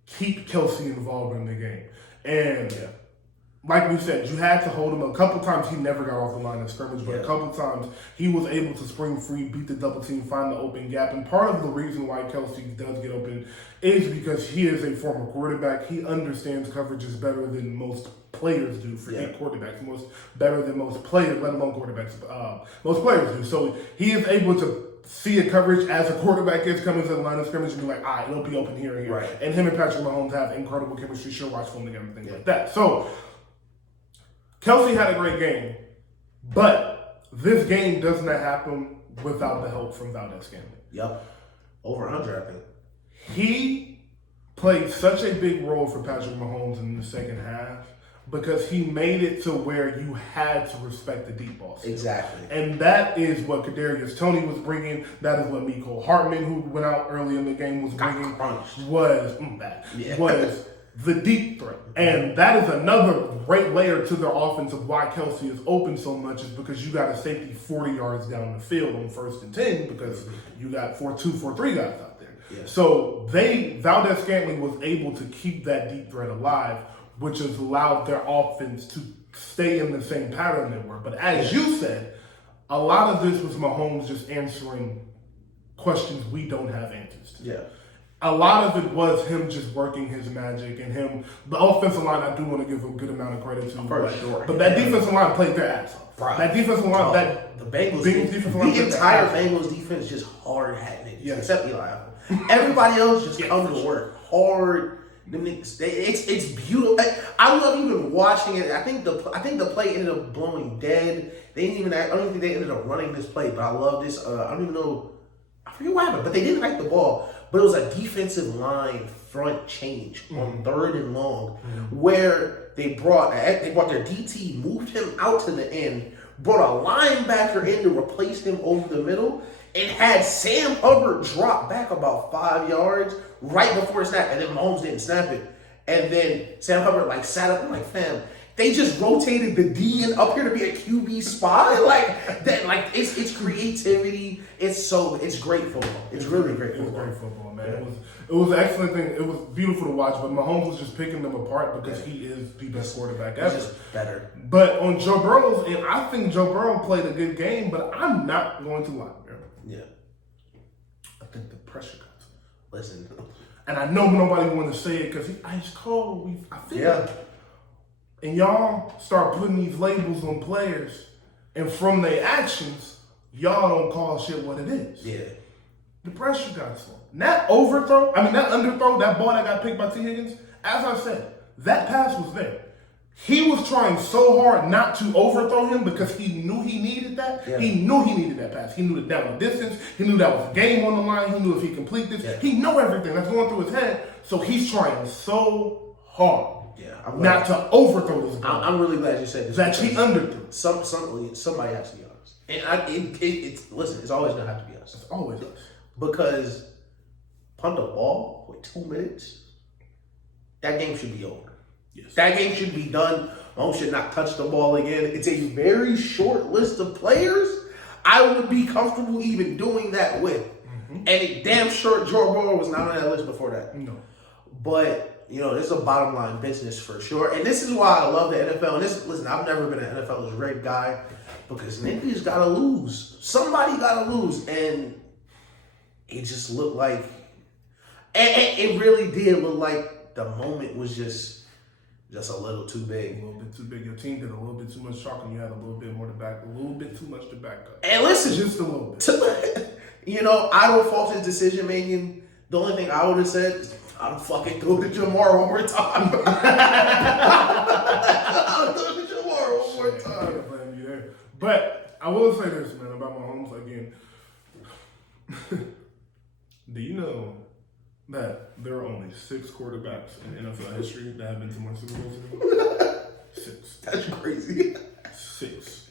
keep Kelsey involved in the game. And like we said, you had to hold him. A couple times he never got off the line of scrimmage, but a couple times he was able to spring free, beat the double team, find the open gap. And part of the reason why Kelsey does get open is because he is a former quarterback. He understands coverages better than most players do. Forget quarterbacks, better than most players, let alone quarterbacks. Most players do. So he is able to see a coverage as a quarterback is coming to the line of scrimmage and be like, all right, it'll be open here and here. Right. And him and Patrick Mahomes have incredible chemistry, sure watch film together and things like that. So Kelsey had a great game, but this game does not happen without the help from Valdez-Scantling. Yep. Over 100, I think. He played such a big role for Patrick Mahomes in the second half because he made it to where you had to respect the deep ball still. Exactly. And that is what Kadarius Toney was bringing. That is what Mecole Hardman, who went out early in the game, was bringing. Was the deep threat. And that is another great layer to their offense of why Kelsey is open so much is because you got a safety 40 yards down the field on 1st and 10 because you got 4-2, 4-3 guys out there. Yeah. So Valdez-Scantling was able to keep that deep threat alive, which has allowed their offense to stay in the same pattern they were. But as you said, a lot of this was Mahomes just answering questions we don't have answers to. Yeah. A lot of it was him just working his magic and him. The offensive line, I do want to give a good amount of credit to. For sure. But that defensive line played their ass off. Right. That defensive line, the Bengals, the entire Bengals defense just hard hat niggas, except Eli Apple. Everybody else just come to work hard. It's beautiful. I love even watching it. I think the play ended up blowing dead. I don't think they ended up running this play, but I love this. I don't even know. I forget what happened, but they didn't like the ball. But it was a defensive line front change on 3rd and long, where they brought their DT, moved him out to the end, brought a linebacker in to replace him over the middle, and had Sam Hubbard drop back about 5 yards right before snap, and then Mahomes didn't snap it. And then Sam Hubbard sat up and fam, they just rotated the D and up here to be a QB spot. It's creativity. It's great football. It's really great football. It was great football, man. It was an excellent thing. It was beautiful to watch, but Mahomes was just picking them apart because he is the best quarterback ever. He's just better. But on Joe Burrow's, and I think Joe Burrow played a good game, but I'm not going to lie, man. Yeah. I think the pressure got to him. Listen. And I know nobody want to say it because he's ice cold. I feel it. And y'all start putting these labels on players, and from their actions, y'all don't call shit what it is. Yeah. The pressure got to him. That underthrow, that ball that got picked by T. Higgins, as I said, that pass was there. He was trying so hard not to overthrow him because he knew he needed that. Yeah. He knew he needed that pass. He knew the down the distance. He knew that was a game on the line. He knew if he complete this, he knew everything that's going through his head. So he's trying so hard not to overthrow this ball. I'm really glad you said this. That he underthrew. Somebody has to be honest. And listen, it's always going to have to be us. It's always us. Because punt a ball with 2 minutes, that game should be over. Yes. That game should be done. Mahomes should not touch the ball again. It's a very short list of players I would be comfortable even doing that with. Mm-hmm. And it damn sure Joe Burrow was not on that list before that. No. But, this is a bottom line business for sure. And this is why I love the NFL. And listen, I've never been an NFL's great guy because niggas got to lose. Somebody got to lose. And it just looked like, and it really did look like the moment was just a little too big. A little bit too big. Your team did a little bit too much chalking. You had a little bit too much to back up. And listen, just a little bit. I don't fault his decision making. The only thing I would have said is, I'll fucking go to Jamar one more time. I'll go to Jamar one more time. I can't blame you there. But I will say this, man, about Mahomes again. Do you know that there are only 6 quarterbacks in NFL history that have been to more Super Bowls than him? 6. That's crazy. 6.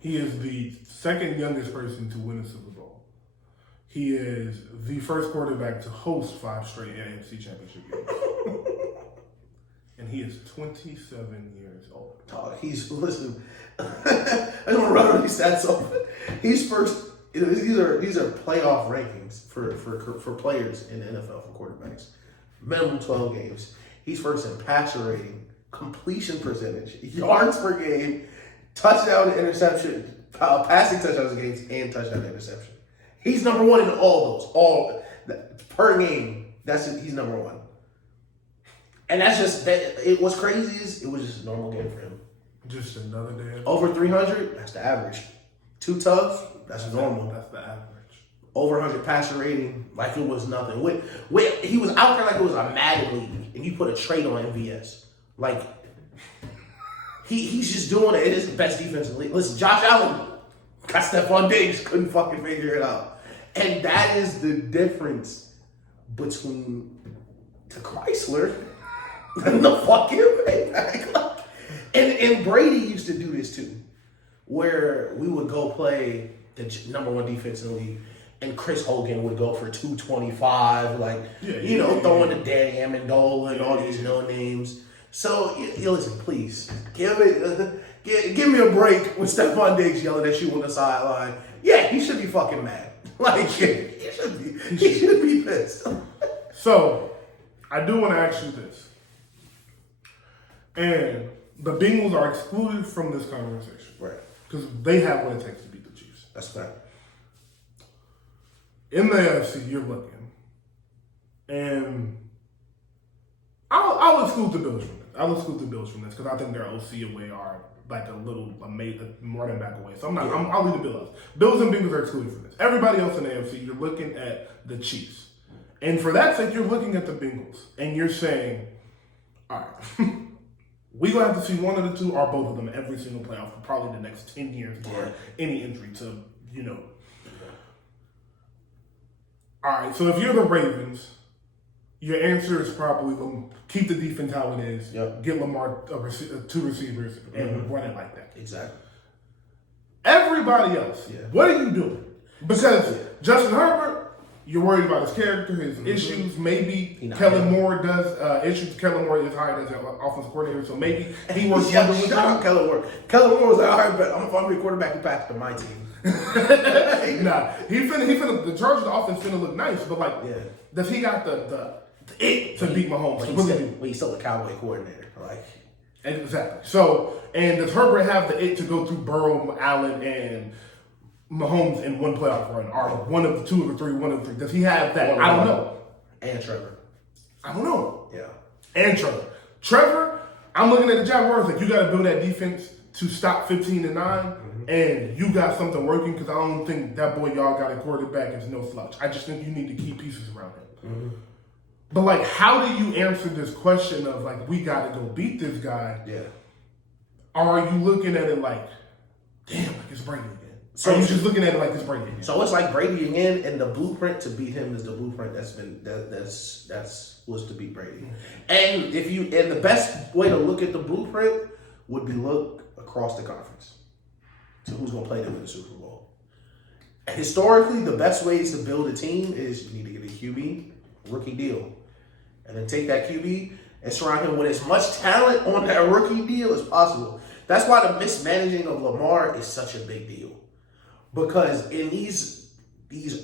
He is the second youngest person to win a Super Bowl. He is the first quarterback to host 5 straight AFC Championship games. And he is 27 years old. Dog, listen, I don't want to run these stats off. He's first. These are playoff rankings for players in the NFL for quarterbacks. Minimum 12 games. He's first in passer rating, completion percentage, yards per game, touchdown to interception, passing touchdowns games, and touchdown to interception. He's number 1 in all those, per game. He's number 1. And that's just that. What's crazy is it was just a normal game for him. Just another day. Over 300, that's the average. Too tough, that's normal. That's the average. Over 100 passer rating, like it was nothing. He was out there like it was a Madden league, and you put a trade on MVS. Like he's just doing it. It is the best defense in the league. Listen, Josh Allen got Stephon Diggs, couldn't fucking figure it out, and that is the difference between the Chrysler and the fucking Maybach. And Brady used to do this too, where we would go play the number 1 defense in the league, and Chris Hogan would go for 225, throwing to Danny Amendola and all these no names. So, listen, please, give me a break when Stephon Diggs yelling at you on the sideline. Yeah, he should be fucking mad. Like, he should be pissed. So, I do want to ask you this. And the Bengals are excluded from this conversation. Right. Because they have what it takes to beat the Chiefs. That's fact. In the AFC, you're looking. And I'll exclude the Bills from this. Because I think their OC away are like a running back away. So I'll leave the Bills. Bills and Bengals are excluded from this. Everybody else in the AFC, you're looking at the Chiefs. And for that sake, you're looking at the Bengals. And you're saying, all right, we're going to have to see one of the two or both of them every single playoff for probably the next 10 years or any injury to, All right, so if you're the Ravens, your answer is probably keep the defense how it is, get Lamar 2 receivers, and run it like that. Exactly. Everybody else, what are you doing? Because Justin Herbert, you're worried about his character, his issues. Maybe Kellen Moore does issues. Kellen Moore is hired as an offensive coordinator, so maybe he works together with him. Kellen Moore. Kellen Moore was like, all right, but I'm going to be a quarterback who passed to my team. Nah, he finna the Chargers offense finna look nice, but does he got the it to beat Mahomes? He's still a Cowboy coordinator, exactly. So, and does Herbert have the it to go through Burrow, Allen, and Mahomes in one playoff run, or one of the 2 of the 3, one of the 3? Does he have that? I don't know. And Trevor. I don't know. Yeah. And Trevor, I'm looking at the Jaguars like you got to build that defense to stop 15-9, and you got something working because I don't think that boy y'all got a quarterback is no slouch. I just think you need to keep pieces around him. But how do you answer this question of we got to go beat this guy? Yeah. Or are you looking at it like, damn, it's Brady again? So you're just looking at it like it's Brady again. So it's like Brady again, and the blueprint to beat him is the blueprint that's was to beat Brady. And the best way to look at the blueprint would be look across the conference to who's going to play them in the Super Bowl. Historically, the best ways to build a team is you need to get a QB, rookie deal, and then take that QB and surround him with as much talent on that rookie deal as possible. That's why the mismanaging of Lamar is such a big deal. Because in these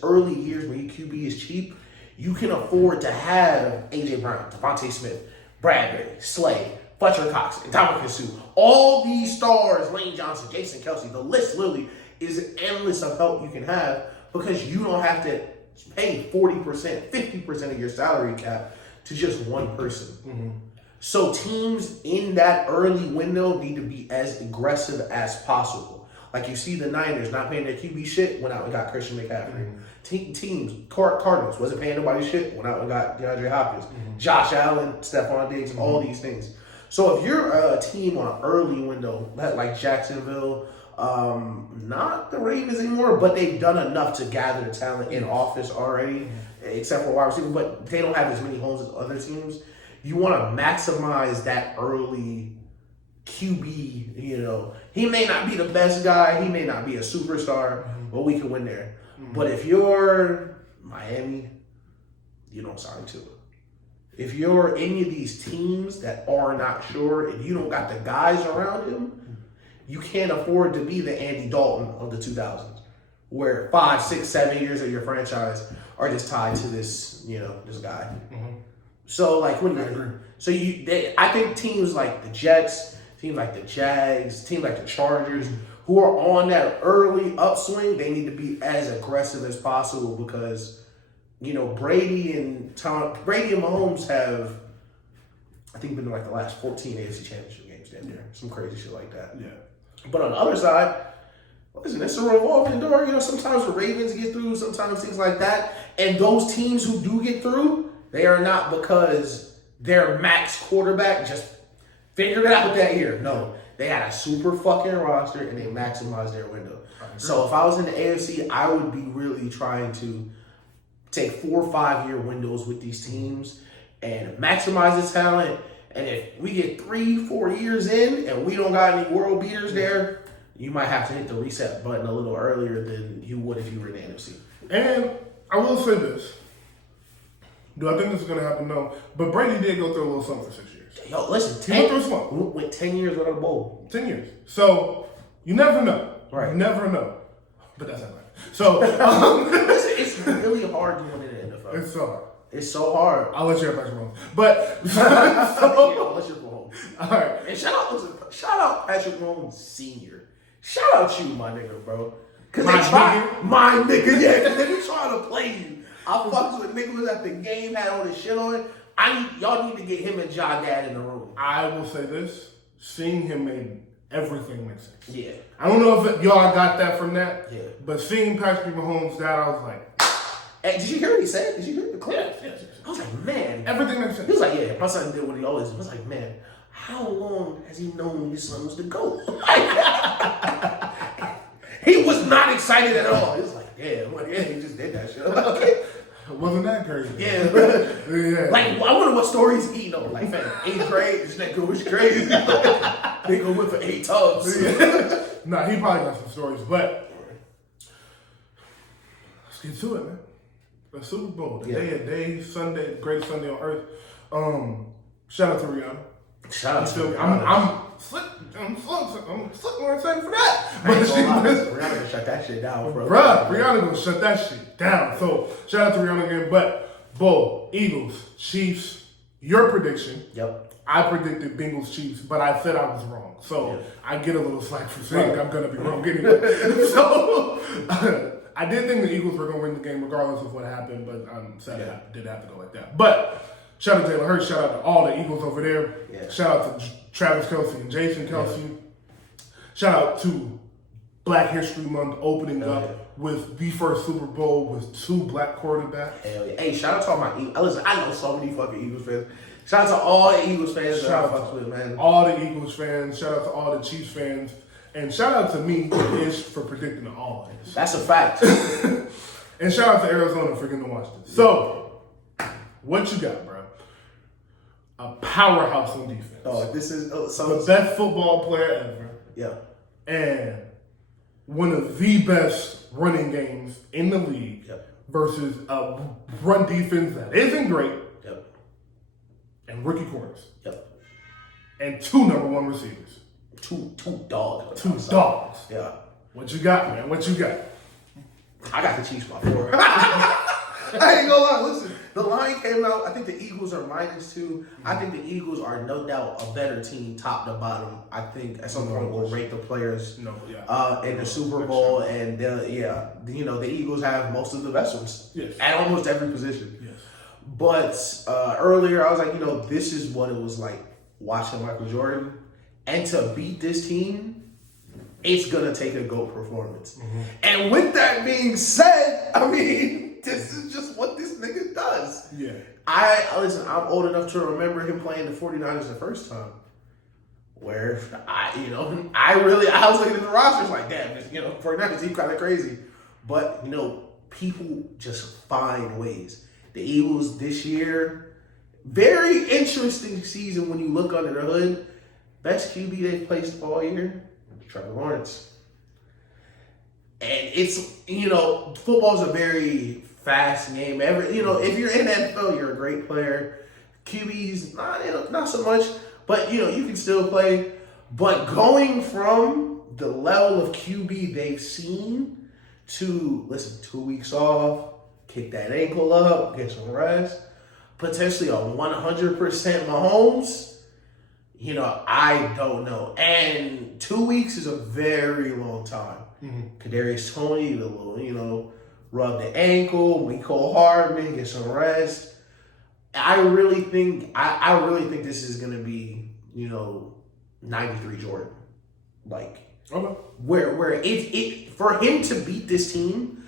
early years when your QB is cheap, you can afford to have A.J. Brown, Devontae Smith, Bradbury, Slay, Fletcher Cox, and Ndamukong Suh. All these stars, Lane Johnson, Jason Kelsey, the list literally is endless of help you can have because you don't have to pay 40%, 50% of your salary cap to just one person. So teams in that early window need to be as aggressive as possible. Like you see the Niners not paying their QB shit, went out and got Christian McCaffrey. Teams, Cardinals wasn't paying nobody shit, went out and got DeAndre Hopkins. Josh Allen, Stephon Diggs, all these things. So if you're a team on an early window, like Jacksonville, Not the Ravens anymore, but they've done enough to gather talent in office already, except for wide receiver. But they don't have as many holes as other teams. You want to maximize that early QB. You know, he may not be the best guy, he may not be a superstar, but we can win there. But if you're Miami, you don't sign to it. If you're any of these teams that are not sure and you don't got the guys around him, you can't afford to be the Andy Dalton of the 2000s, where 5, 6, 7 years of your franchise are just tied to this, this guy. So like, I think teams like the Jets, teams like the Jags, teams like the Chargers, who are on that early upswing, they need to be as aggressive as possible because, Brady and Mahomes have, I think, been in like the last 14 AFC Championship games down there, some crazy shit like that. Yeah. But on the other side, listen, it's a revolving door. Sometimes the Ravens get through, sometimes things like that. And those teams who do get through, they are not because their max quarterback just figured it out that year. No, they had a super fucking roster and they maximized their window. So if I was in the AFC, I would be really trying to take 4 or 5 year windows with these teams and maximize the talent. And if we get 3, 4 years in and we don't got any world beaters there, you might have to hit the reset button a little earlier than you would if you were in the NFC. And I will say this. Do I think this is going to happen? No. But Brady did go through a little something for 6 years. Yo, listen, went 10 years without a bowl. 10 years. So, you never know. Right. You never know. But that's not right. So, listen, it's really hard to win in the NFL. It's so hard. It's so hard. I'll let you have Patrick Mahomes. But, Unless you're Mahomes. All right. And shout out Patrick Mahomes Sr. Shout out you, my nigga, bro. Because my nigga, yeah, because they be trying to play you. I fucked with niggas at the game, had all this shit on. Y'all need to get him and Ja Dad in the room. I will say this. Seeing him made everything make sense. Yeah. I don't know if y'all got that from that. Yeah. But seeing Patrick Mahomes' dad, I was like... Hey, did you hear what he said? Did you hear the clip? Yes. I was like, man. Everything makes sense. He was like, yeah, my son did what he always did. I was like, man, how long has he known his son was the GOAT? He was not excited at all. He was like, yeah, he just did that shit. I'm like, okay. Wasn't that crazy? Yeah. Yeah. Like, I wonder what stories he know. Like, man, 8th grade, this nigga was crazy. Nigga went for 8 tubs. Yeah. Nah, he probably got some stories, but let's get to it, man. The Super Bowl, the day, Sunday, greatest Sunday on earth. Shout out to Rihanna. Shout out to Rihanna. I'm slick more excited for that. Rihanna gonna shut that shit down, bro. Rihanna gonna shut that shit down. So shout out to Rihanna again. But Bull, Eagles, Chiefs, your prediction. Yep. I predicted Bengals Chiefs, but I said I was wrong. So I get a little slack for saying I'm gonna be wrong anyway. So I did think the Eagles were gonna win the game regardless of what happened, but I'm sad it did have to go like that. But shout out to Taylor Hurts, shout out to all the Eagles over there. Yeah. Shout out to Travis Kelce and Jason Kelce. Yeah. Shout out to Black History Month opening up with the first Super Bowl with 2 black quarterbacks. Hell yeah. Hey, shout out to all my Eagles. Listen, I know so many fucking Eagles fans. Shout out to all the Eagles fans that I fucks with, man. All the Eagles fans. Shout out to all the Chiefs fans. And shout out to me, Ish, for predicting all of this. That's a fact. And shout out to Arizona for getting to watch this. So, what you got, bro? A powerhouse on defense. Oh, this is the best football player ever. Yeah. And one of the best running games in the league versus a run defense that isn't great. Yep. And rookie corners. Yep. And 2 number 1 receivers. Two dogs. 2 dogs. Yeah. What you got, man? What you got? I got the Chiefs by 4. I ain't gonna lie. Listen, the line came out. I think the Eagles are -2. I think the Eagles are no doubt a better team, top to bottom. I think at some point we'll rate the players in the Super Bowl, and the Eagles have most of the best ones at almost every position. Yes. But earlier I was like, this is what it was like watching Michael Jordan, and to beat this team, it's gonna take a GOAT performance. Mm-hmm. And with that being said, I mean, this is just what this nigga does. Yeah. Listen, I'm old enough to remember him playing the 49ers the first time. where I was looking at the rosters like, damn, for example, seems kind of crazy. But, people just find ways. The Eagles this year, very interesting season when you look under the hood. Best QB they've placed all year, Trevor Lawrence. And it's, football's a very fast game. If you're in the NFL, you're a great player. QB's not so much, but you can still play. But going from the level of QB they've seen to 2 weeks off, kick that ankle up, get some rest, potentially a 100% Mahomes, I don't know. And 2 weeks is a very long time. Kadarius Toney, the little, rub the ankle, Mecole Hardman, get some rest. I really think this is gonna be, 93 Jordan. Where it for him to beat this team,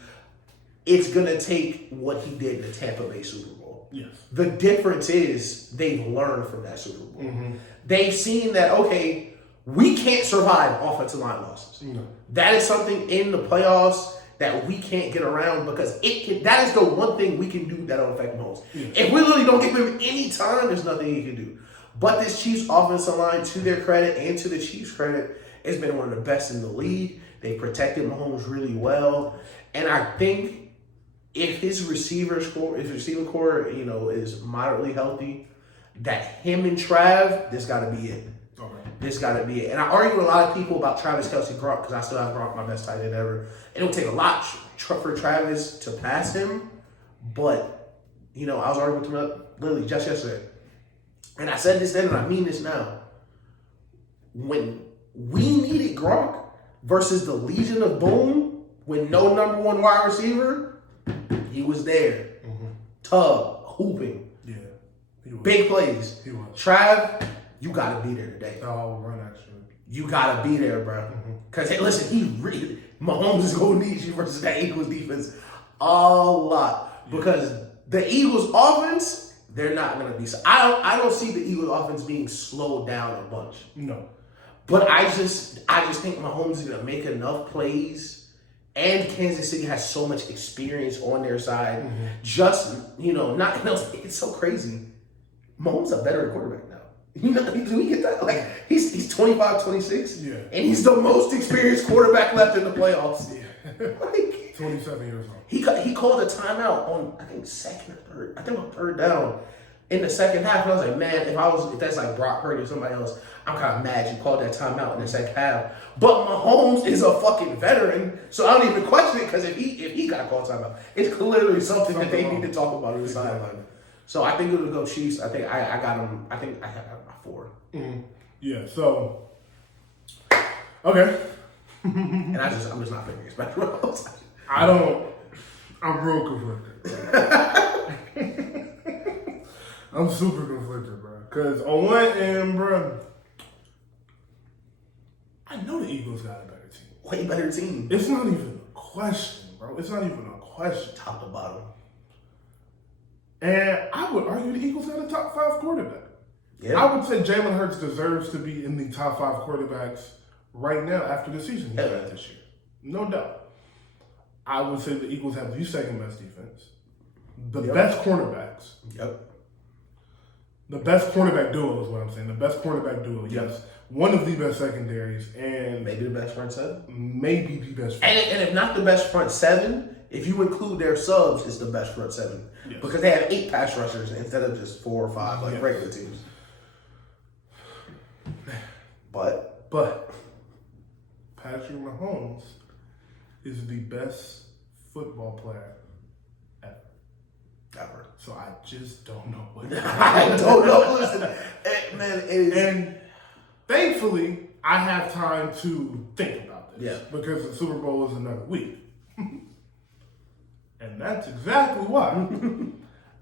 it's gonna take what he did in the Tampa Bay Super Bowl. Yes. The difference is they've learned from that Super Bowl. They've seen that, okay, we can't survive offensive line losses. No. That is something in the playoffs that we can't get around because that is the one thing we can do that'll affect Mahomes. Yeah. If we literally don't give him any time, there's nothing he can do. But this Chiefs offensive line, to their credit and to the Chiefs' credit, has been one of the best in the league. They protected Mahomes really well. And I think if his receiving core, is moderately healthy, that him and Trav, this got to be it. Okay. This got to be it. And I argue with a lot of people about Travis Kelce Gronk because I still have Gronk, my best tight end ever. It will take a lot for Travis to pass him. But, I was arguing with him literally just yesterday. And I said this then and I mean this now. When we needed Gronk versus the Legion of Boom with no number one wide receiver, he was there. Tug, hooping. Yeah. Big plays. He was. Trav, you got to be there today. Oh, run actually. You got to be there, bro. Because, hey, listen, Mahomes is going to need you versus that Eagles defense a lot. Because the Eagles offense, they're not going to be. I don't see the Eagles offense being slowed down a bunch. No. But I just think Mahomes is going to make enough plays, and Kansas City has so much experience on their side. It's so crazy. Mahomes is a veteran quarterback now. Do we get that? He's 25, 26, and he's the most experienced quarterback left in the playoffs. Yeah. 27 years old. He called a timeout on, I think, second or third. I think on third down in the second half. And I was like, man, if that's like Brock Purdy or somebody else, I'm kind of mad you called that timeout in the second half. But Mahomes is a fucking veteran, so I don't even question it because if he got to call timeout, it's clearly something that they need to talk about on the sideline. So I think it'll go Chiefs. I think I got him. I think I have him by 4. Yeah. So okay. And I'm just not figuring it out. I'm real conflicted. I'm super conflicted, bro. Because on one end, bro, I know the Eagles got a better team. Way better team. It's not even a question, bro. It's not even a question. Top to bottom. And I would argue the Eagles got a top 5 quarterback. Yeah. I would say Jalen Hurts deserves to be in the top 5 quarterbacks right now after the season he had this year. No doubt. I would say the Eagles have the second best defense, the best cornerbacks. The best cornerback duo is what I'm saying. The best cornerback duo, yes. One of the best secondaries, and maybe the best front 7. Maybe the best front. And if not the best front 7, if you include their subs, it's the best front 7 because they have 8 pass rushers instead of just 4 or 5 like regular teams. But Patrick Mahomes is the best football player ever. So I just don't know what. I don't know. Listen, man, and thankfully I have time to think about this. Because the Super Bowl is another week, and that's exactly why.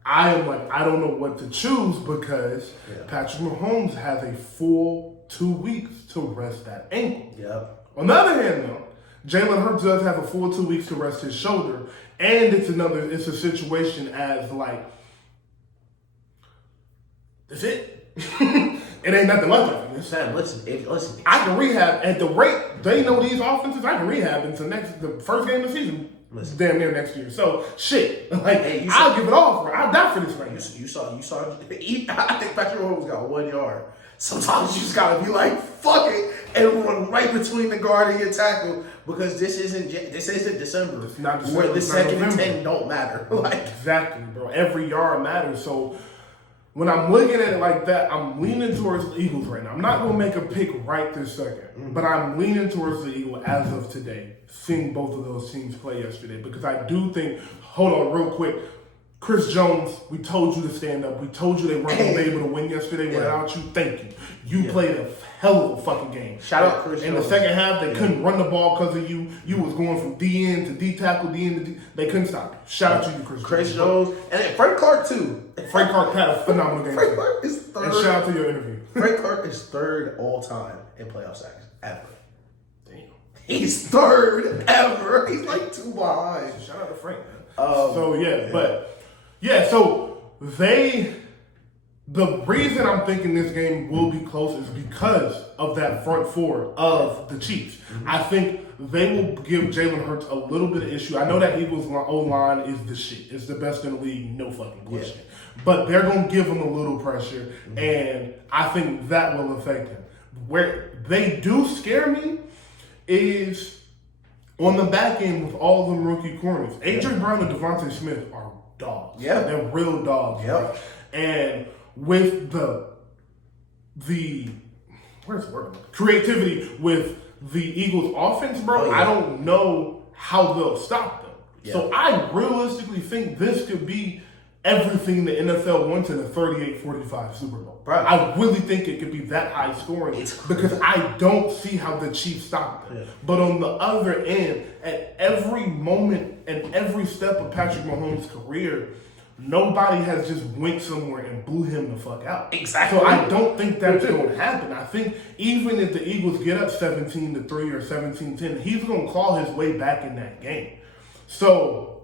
I am I don't know what to choose because Patrick Mahomes has a full 2 weeks to rest that ankle. On the other hand, though, Jalen Hurts does have a full 2 weeks to rest his shoulder, and it's a situation as that's it. It ain't nothing like that. Sam, listen. I can rehab at the rate they know these offenses. I can rehab into the first game of the season. Damn near next year. So shit, like hey, I'll give it all for it. I'll die for this right now. You saw. I think Patrick Mahomes got 1 yard. Sometimes you just gotta be like, fuck it, and run right between the guard and your tackle because this isn't December. It's not December. Where the second and 10 don't matter. Like exactly, bro. Every yard matters. So when I'm looking at it like that, I'm leaning towards the Eagles right now. I'm not gonna make a pick right this second, but I'm leaning towards the Eagles as of today. Seeing both of those teams play yesterday because I do think. Hold on, real quick. Chris Jones, we told you to stand up. We told you they weren't going to be able to win yesterday without you. Thank you. You played a hell of a fucking game. Shout out Chris Jones. In the second half, they couldn't run the ball because of you. You was going from D-end to D-tackle, D-end to D. They couldn't stop you. Shout out to you, Chris Jones. And then Frank Clark, too. Frank Clark had a phenomenal game. Frank Clark is third. And shout out to your interview. Frank Clark is third all time in playoff sacks, ever. Damn. He's third ever. He's like 2 behind. Shout out to Frank, man. So the reason I'm thinking this game will be close is because of that front four of the Chiefs. Mm-hmm. I think they will give Jalen Hurts a little bit of issue. I know that Eagles O-line is the shit. It's the best in the league, no fucking question. Yeah. But they're going to give him a little pressure, and I think that will affect him. Where they do scare me is on the back end with all them rookie corners. A.J. Brown and Devontae Smith are dogs. Yeah. They're real dogs. Yep. Right? And with the where's the word? Creativity with the Eagles offense, bro, I don't know how they'll stop them. Yeah. So I realistically think this could be everything the NFL wants in a 38-45 Super Bowl. Bro, I really think it could be that high scoring because I don't see how the Chiefs stop them. Yeah. But on the other end, at every moment and every step of Patrick Mahomes' career, nobody has just went somewhere and blew him the fuck out. Exactly. So I don't think that's going to happen. I think even if the Eagles get up 17-3 or 17-10, he's going to claw his way back in that game. So,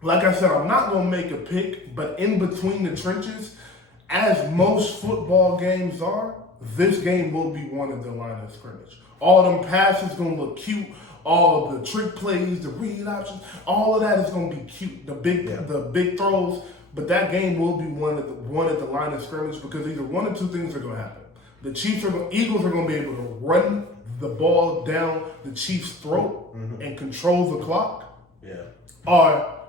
like I said, I'm not going to make a pick, but in between the trenches, as most football games are, this game will be one of the line of scrimmage. All them passes going to look cute. All of the trick plays, the read options, all of that is going to be cute. The big throws, but that game will be one at the line of scrimmage because either one or two things are going to happen. The Eagles are going to be able to run the ball down the Chiefs' throat and control the clock. Yeah. Or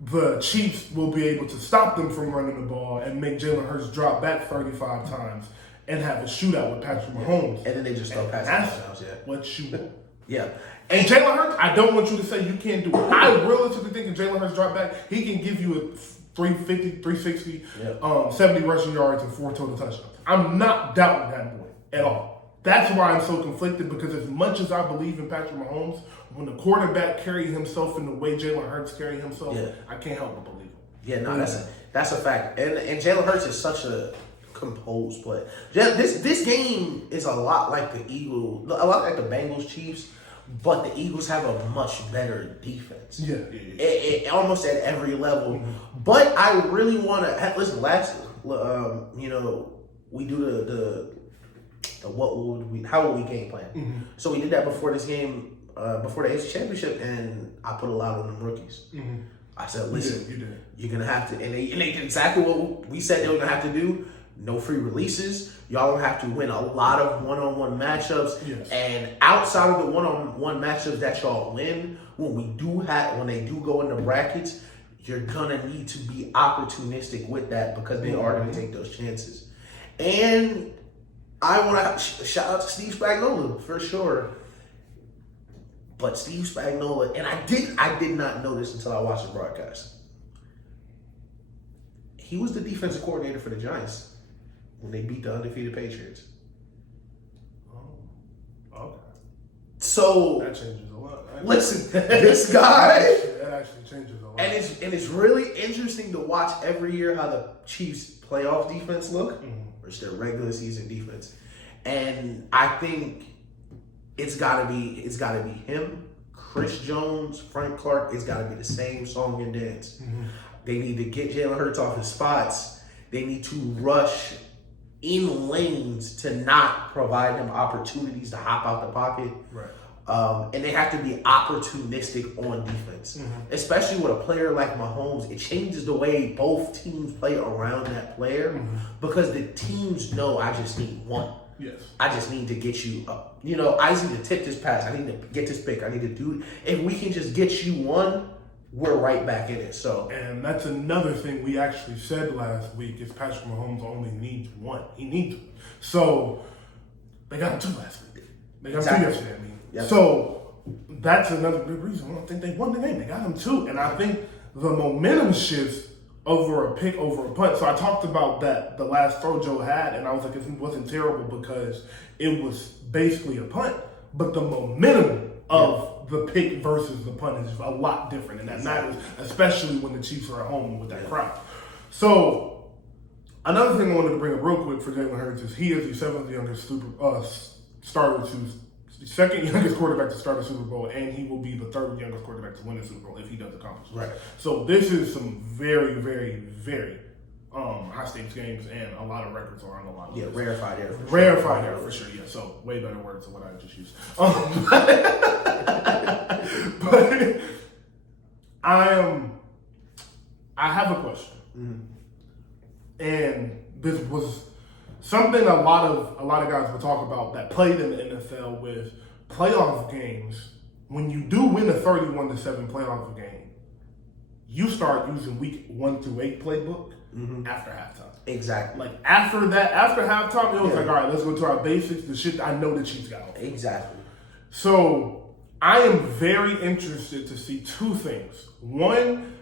the Chiefs will be able to stop them from running the ball and make Jalen Hurts drop back 35 times and have a shootout with Patrick Mahomes. And then they just start passing touchdowns. What you want. Yeah. And Jalen Hurts, I don't want you to say you can't do it. I realistically think if Jalen Hurts drop back, he can give you a 350, 360, 70 rushing yards and 4 total touchdowns. I'm not doubting that boy at all. That's why I'm so conflicted because as much as I believe in Patrick Mahomes, when the quarterback carries himself in the way Jalen Hurts carries himself, I can't help but believe him. Yeah, no, that's a fact. And Jalen Hurts is such a composed play. This game is a lot like the Bengals Chiefs, but the Eagles have a much better defense. Yeah. Almost at every level. Mm-hmm. But I really want to listen. We do how would we game plan? Mm-hmm. So we did that before this game, before the AFC Championship, and I put a lot on them rookies. Mm-hmm. I said, listen, you're gonna have to, and they did exactly what we said they were gonna have to do. No free releases. Y'all have to win a lot of one-on-one matchups. Yes. And outside of the one-on-one matchups that y'all win, when they do go into brackets, you're gonna need to be opportunistic with that because they are gonna take those chances. And I want to shout out to Steve Spagnuolo for sure. But Steve Spagnuolo, and I did not know this until I watched the broadcast. He was the defensive coordinator for the Giants when they beat the undefeated Patriots. Oh, okay. So that changes a lot. Listen, this guy. That actually changes a lot. And it's really interesting to watch every year how the Chiefs' playoff defense look versus their regular season defense. And I think it's gotta be him, Chris Jones, Frank Clark. It's gotta be the same song and dance. Mm-hmm. They need to get Jalen Hurts off his spots. They need to rush in lanes to not provide him opportunities to hop out the pocket. Right. And they have to be opportunistic on defense, especially with a player like Mahomes. It changes the way both teams play around that player because the teams know I just need one. Yes. I just need to get you up. You know, I just need to tip this pass. I need to get this pick. I need to do it. If we can just get you one, we're right back in it. So, and that's another thing we actually said last week is Patrick Mahomes only needs one. He needs one. So they got him 2 last week. They got him 2 yesterday. I mean, so that's another big reason. I don't think they won the game. They got him 2, and I think the momentum shifts over a pick, over a punt. So I talked about that the last throw Joe had, and I was like, it wasn't terrible because it was basically a punt, but the momentum of the pick versus the punt is a lot different, and that matters, especially when the Chiefs are at home with that crowd. So another thing I wanted to bring up real quick for Jalen Hurts is he is the 7th youngest second youngest quarterback to start a Super Bowl, and he will be the 3rd youngest quarterback to win a Super Bowl if he does accomplish it. Right. So this is some very, very, very high stakes games, and a lot of records are on the line. Yeah, rarefied air. Rarefied air for sure. Yeah. So way better words than what I just used. But I have a question, and this was something a lot of guys will talk about that played in the NFL with playoff games. When you do win a 31-7 playoff game, you start using week 1 through 8 playbook after halftime. Exactly. Like after halftime, it was like, all right, let's go to our basics, the shit I know the Chiefs got. Exactly. So I am very interested to see 2 things. One,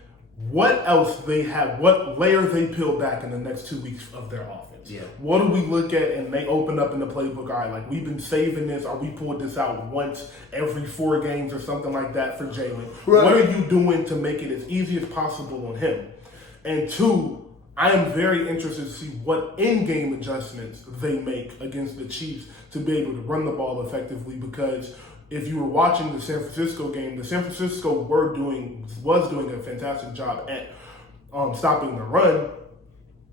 what else they have, what layer they peel back in the next 2 weeks of their offense. Yeah. What do we look at and they open up in the playbook? All right, like we've been saving this, or we pulled this out once every 4 games or something like that for Jalen. Right. What are you doing to make it as easy as possible on him? And 2, I am very interested to see what in-game adjustments they make against the Chiefs to be able to run the ball effectively, because if you were watching the San Francisco game, the San Francisco was doing a fantastic job at stopping the run,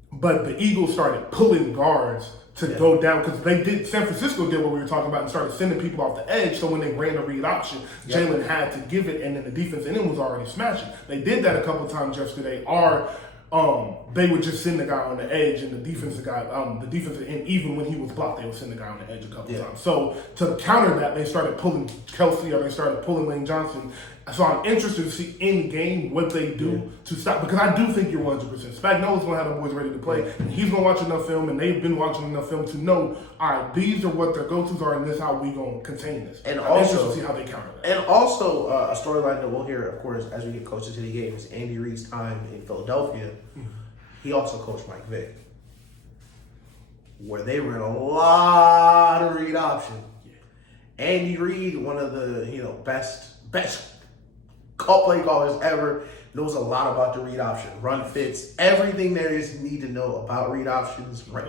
but the Eagles started pulling guards to go down, because San Francisco did what we were talking about and started sending people off the edge. So when they ran the read option, Jalen had to give it, and then the defense in him was already smashing. They did that a couple of times yesterday. They would just send the guy on the edge, and the defensive end, even when he was blocked, they would send the guy on the edge a couple of times. So to counter that, they started pulling Kelsey, or they started pulling Lane Johnson. So I'm interested to see in game what they do to stop, because I do think you're 100%. Spagnuolo's gonna have the boys ready to play, and he's gonna watch enough film, and they've been watching enough film to know, all right, these are what their go-tos are, and this is how we gonna contain this. And I'm interested to see how they counter that. And also a storyline that we'll hear, of course, as we get closer to the game is Andy Reid's time in Philadelphia. He also coached Mike Vick, where they ran a lot of read option. Andy Reid, one of the best play callers ever, knows a lot about the read option, run fits, everything there is you need to know about read options. Right,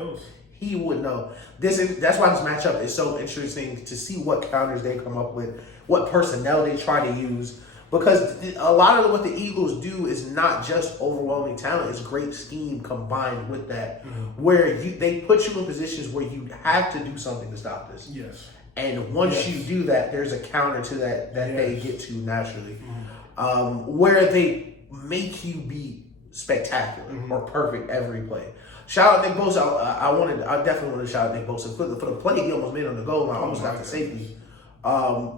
he would know. That's why this matchup is so interesting, to see what counters they come up with, what personnel they try to use. Because a lot of what the Eagles do is not just overwhelming talent; it's great scheme combined with that, where they put you in positions where you have to do something to stop this. Yes. And once you do that, there's a counter to that they get to naturally, where they make you be spectacular or perfect every play. Shout out Nick Bosa. I definitely want to shout out Nick Bosa for the play he almost made on the goal line, almost got the safety.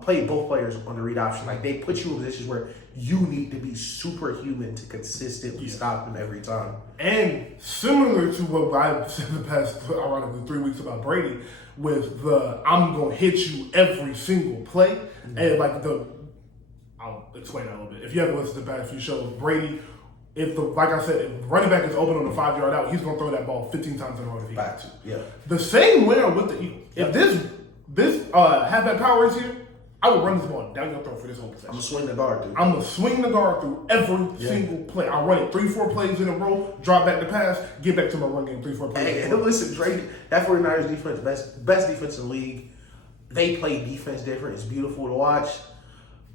Played both players on the read option. Like, they put you in positions where you need to be superhuman to consistently stop them every time. And similar to what I've said the past, ironically, 3 weeks about Brady, with the I'm gonna hit you every single play, and I'll explain that a little bit. If you haven't listened to the past few shows, Brady, like I said, if running back is open on the 5-yard out, he's gonna throw that ball 15 times in a row if he has to. Yeah. The same way with the Eagles. If this halfback power is here, I would run this ball down your throat for this whole possession. I'm going to swing the guard through. I'm going to swing the guard through every single play. I run it 3-4 plays in a row, drop back the pass, get back to my run game 3-4 plays. And listen, Drake, that 49ers defense, best defense in the league. They play defense different. It's beautiful to watch.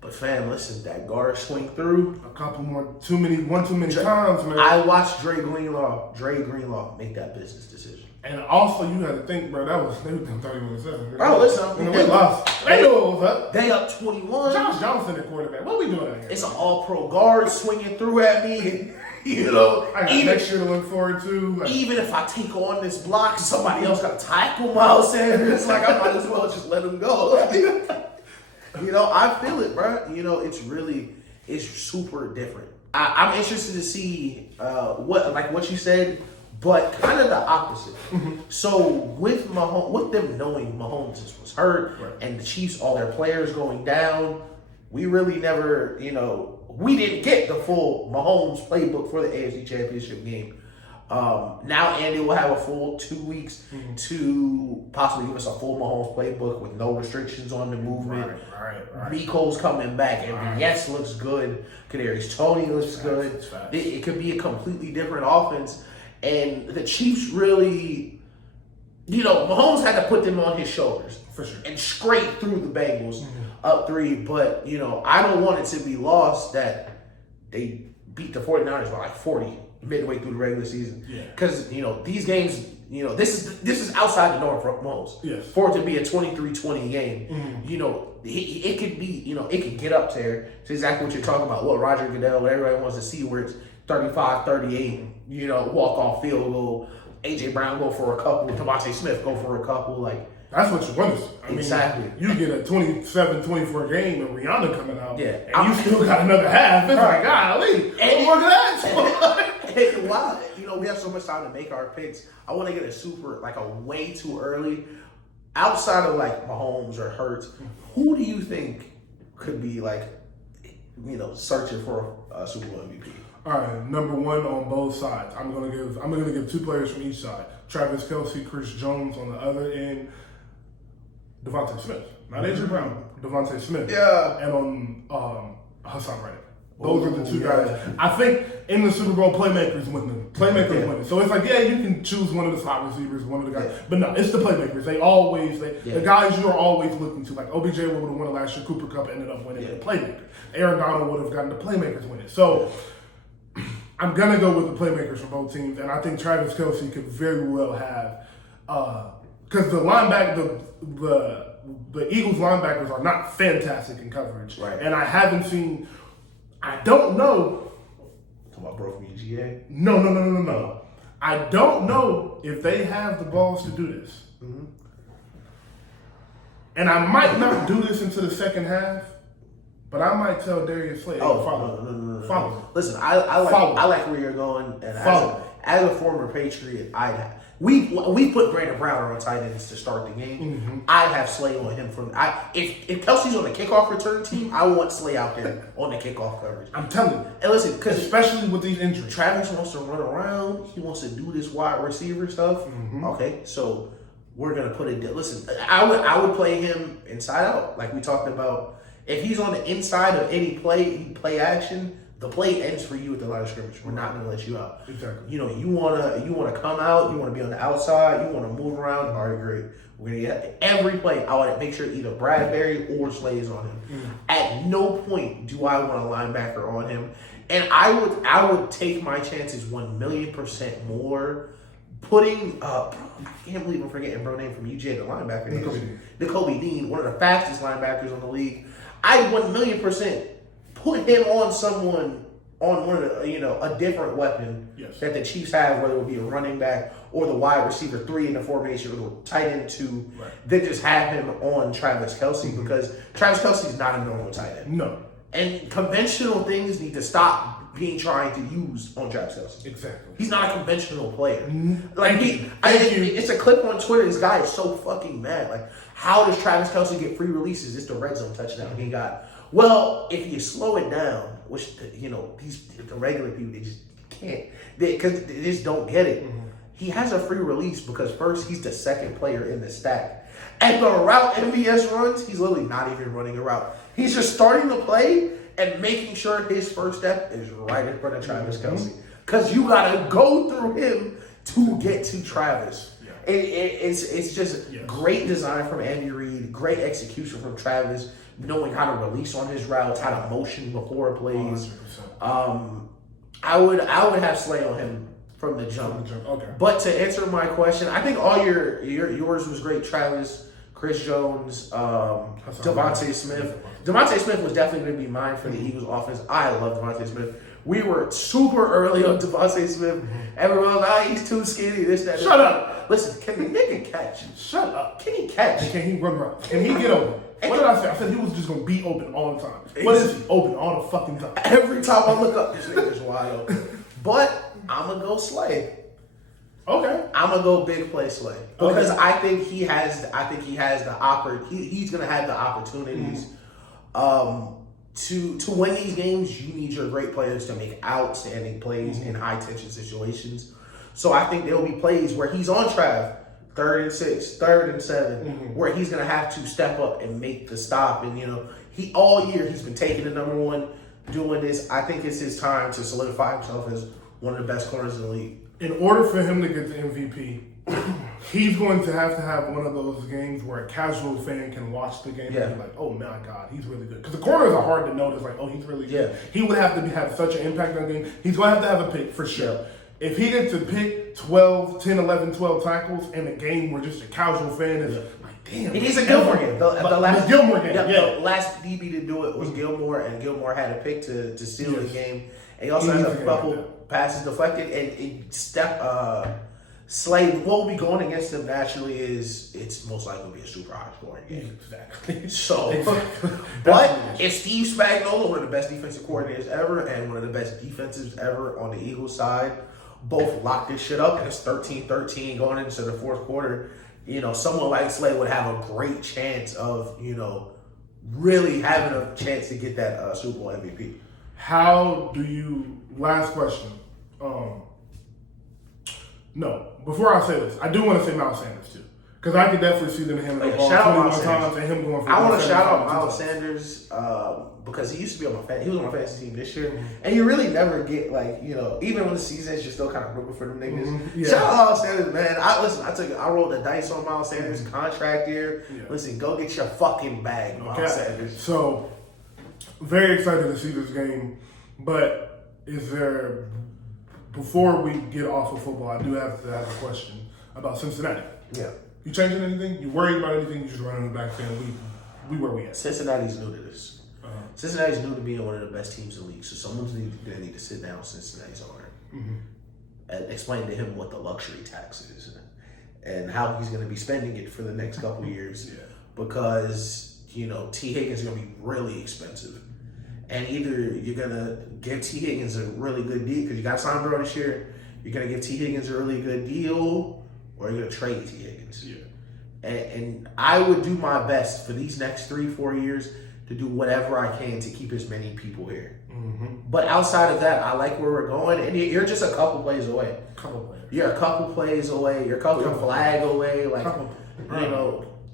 But fam, listen, that guard swing through. A couple more, one too many times, man. I watched Dre Greenlaw make that business decision. And also, you had to think, bro, they was 31-7. Bro, listen. We lost. They knew what was up. They up 21. Josh Johnson, the quarterback. What are we doing out here? It's an all-pro guard swinging through at me. And, you know, I got next year to look forward to. Even if I take on this block, somebody else got to tackle Miles Sanders. Like, I might as well just let him go. You know, I feel it, bro. You know, it's super different. I'm interested to see what you said, but kind of the opposite. Mm-hmm. So with Mahomes, with them knowing Mahomes was hurt, right, and the Chiefs, all their players going down, we really never, we didn't get the full Mahomes playbook for the AFC Championship game. Now Andy will have a full 2 weeks to possibly give us a full Mahomes playbook with no restrictions on the movement. Right. Rico's coming back, and yes, looks good. Kadarius Toney looks good. It could be a completely different offense, and the Chiefs really, Mahomes had to put them on his shoulders for sure and scrape through the Bengals up 3. But I don't want it to be lost that they beat the 49ers by like 40 midway through the regular season. Because these games, this is outside the norm for Mahomes. Yes. For it to be a 23-20 game, it could be, it could get up there. It's exactly what you're talking about. What Roger Goodell, what everybody wants to see, where it's 35-38, walk off field goal. AJ Brown go for a couple. Devontae Smith go for a couple. Like, that's what you want to see. Exactly. You get a 27-24 game and Rihanna coming out, and you still got another half. It's like, golly, what more than that? And while we have so much time to make our picks, I want to get a way too early. Outside of like Mahomes or Hurts, who do you think could be searching for a Super Bowl MVP? All right, number one on both sides. I'm gonna give 2 players from each side. Travis Kelce, Chris Jones on the other end. Devontae Smith, not AJ Brown. Devontae Smith. Yeah. And on Hassan Reddick. Those are the 2 guys. I think in the Super Bowl, playmakers win them. Playmakers win it. So it's like, you can choose one of the slot receivers, one of the guys. But no, it's the playmakers. The guys you are always looking to. Like OBJ would have won it last year. Cooper Kupp ended up winning the playmaker. Aaron Donald would have gotten the playmakers win it. So I'm going to go with the playmakers from both teams. And I think Travis Kelce could very well have, because the Eagles linebackers are not fantastic in coverage. Right. And I don't know. Talking about bro from UGA? No. I don't know if they have the balls to do this. Mm-hmm. And I might not do this into the second half, but I might tell Darius Slade, follow. Listen, I like where you're going, and as a former Patriot, we put Brandon Browner on tight ends to start the game. Mm-hmm. I have Slay on him if Kelsey's on the kickoff return team, I want Slay out there on the kickoff coverage. I'm telling you. And listen, because especially with these injuries, Travis wants to run around. He wants to do this wide receiver stuff. Mm-hmm. Okay, so we're gonna put it. Listen, I would play him inside out, like we talked about. If he's on the inside of any play action, the play ends for you at the line of scrimmage. We're not going to let you out. Exactly. You wanna come out. You want to be on the outside. You want to move around. All right, great. We're going to get every play. I want to make sure either Bradbury or Slay is on him. Mm-hmm. At no point do I want a linebacker on him. And I would take my chances 1,000,000% more. Putting I can't believe I'm forgetting bro name from UGA, the linebacker. N'Kobe Dean, one of the fastest linebackers on the league. I 1,000,000% put him on someone, on one of the, a different weapon that the Chiefs have, whether it would be a running back or the wide receiver 3 in the formation or the tight end 2, then just have him on Travis Kelce, because Travis Kelce is not a normal tight end. No. And conventional things need to stop being trying to use on Travis Kelce. Exactly. He's not a conventional player. Mm-hmm. Like it's a clip on Twitter. This guy is so fucking mad. Like, how does Travis Kelce get free releases? It's the red zone touchdown he got. Well, if you slow it down, which the regular people, they just can't, because they just don't get it. Mm-hmm. He has a free release because first, he's the second player in the stack. And the route MVS runs, he's literally not even running a route. He's just starting the play and making sure his first step is right in front of Travis Kelce. Because you got to go through him to get to Travis. Yeah. It's just great design from Andy Reid, great execution from Travis, knowing how to release on his routes, how to motion before plays. I would have Slay on him from the jump. Okay. But to answer my question, I think all yours was great. Travis, Chris Jones, Devontae Smith. Devontae Smith was definitely going to be mine for the Eagles offense. I love Devontae Smith. We were super early on Devontae Smith. Everyone was he's too skinny, this, that. Shut up. Listen, can the nigga catch? Shut up. Can he catch? And can he run right? Can he get open? What did I say? I said he was just going to be open all the time. What is he? Open all the fucking time. Every time I look up, this nigga's wide open. But I'm going to go Slay. Okay. I'm gonna go big play Slay because I think he has the he's gonna have the opportunities to win these games. You need your great players to make outstanding plays in high tension situations. So I think there'll be plays where he's on Trav, 3rd and 6, 3rd and 7, where he's gonna have to step up and make the stop. And he all year he's been taking the number one, doing this. I think it's his time to solidify himself as one of the best corners in the league. In order for him to get the MVP, he's going to have one of those games where a casual fan can watch the game and be like, oh my God, he's really good. Because the corners are hard to notice, like, oh, he's really good. Yeah. He would have to have such an impact on the game. He's going to have a pick for sure. Yeah. If he gets to pick 10, 11, 12 tackles in a game where just a casual fan is like, damn. He needs a Gilmore game. The last Gilmore game. The last DB to do it was Gilmore, and Gilmore had a pick to seal the game. And he also has a couple passes deflected, and Slay, what will be going against him naturally is it's most likely to be a super high scoring game. Exactly. So, but it's Steve Spagnuolo, one of the best defensive coordinators ever, and one of the best defensives ever on the Eagles side. Both locked this shit up, and it's 13-13 going into the fourth quarter. Someone like Slay would have a great chance of, really having a chance to get that Super Bowl MVP. How do you? Last question. No, before I say this, I do want to say Miles Sanders too, because I could definitely see them handling the ball 21 times and him going for. I want to shout out Miles Sanders because he used to be on he was on my fantasy team this year, and you really never get even when the season is, you're still kind of rooting for them niggas. Shout out Miles Sanders, man. I rolled the dice on Miles Sanders contract here. Yeah. Listen, go get your fucking bag, Miles Sanders. So very excited to see this game, but is there? Before we get off of football, I do have to have a question about Cincinnati. Yeah. You changing anything? You worried about anything? You just running the back saying we where we at? Cincinnati's new to this. Cincinnati's new to being one of the best teams in the league, so someone's going to need to sit down with Cincinnati's owner and explain to him what the luxury tax is and how he's going to be spending it for the next couple of years. Yeah. Because, T. Higgins is going to be really expensive. And either you're going to give T. Higgins a really good deal, because you got to sign Burrow this year, you're going to give T. Higgins a really good deal, or you're going to trade T. Higgins. Yeah. And I would do my best for these next 3-4 years to do whatever I can to keep as many people here. But outside of that, I like where we're going, and you're just a couple plays away. You're a couple plays away. You're a couple flag away.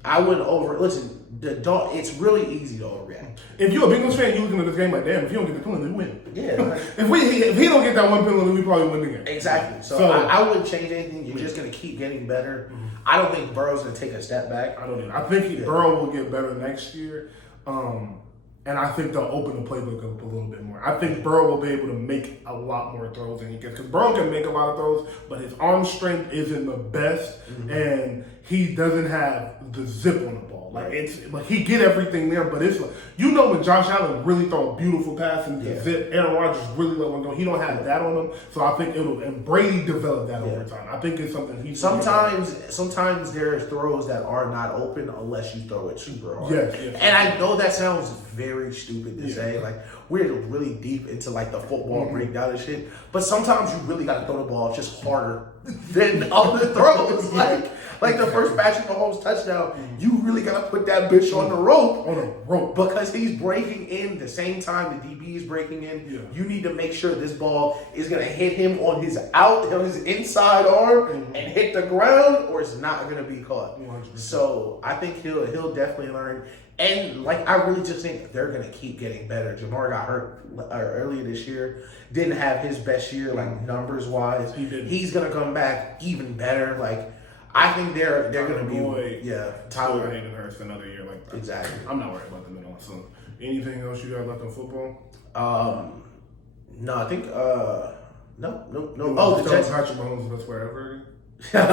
I wouldn't listen. It's really easy to overreact. If you're a Bengals fan, you looking at this game like, damn, if you don't get the penalty, we win. Yeah. if he don't get that one penalty, we probably win the game. Exactly. So I wouldn't change anything. You're just going to keep getting better. I don't think Burrow's going to take a step back. I don't either. I think Burrow will get better next year. And I think they'll open the playbook up a little bit more. I think Burrow will be able to make a lot more throws than he gets. Because Burrow can make a lot of throws, but his arm strength isn't the best. And he doesn't have the zip on the ball. He get everything there, but it's when Josh Allen really throw a beautiful pass and zip, Aaron Rodgers really let one go. He don't have that on him, so I think and Brady developed that over time. I think it's something he. Sometimes there's throws that are not open unless you throw it super hard. Yes. And I know that sounds very stupid to say. We're really deep into the football breakdown and shit, but sometimes you really got to throw the ball just harder than other throws. Like the first Patrick Mahomes touchdown, you really got to put that bitch on the rope. Because he's breaking in the same time the DB is breaking in. Yeah. You need to make sure this ball is going to hit him on his inside arm and hit the ground, or it's not going to be caught. 100%. So I think he'll definitely learn. And I really just think they're going to keep getting better. Jamar got hurt earlier this year. Didn't have his best year, numbers wise. He's going to come back even better. I think they're going to be Tyler Hayden Hurst for another year like that. Exactly. I'm not worried about them at all. So, anything else you got left on football? No, I think No. Oh, the Jets. Patrick Mahomes is the best player ever. Yeah,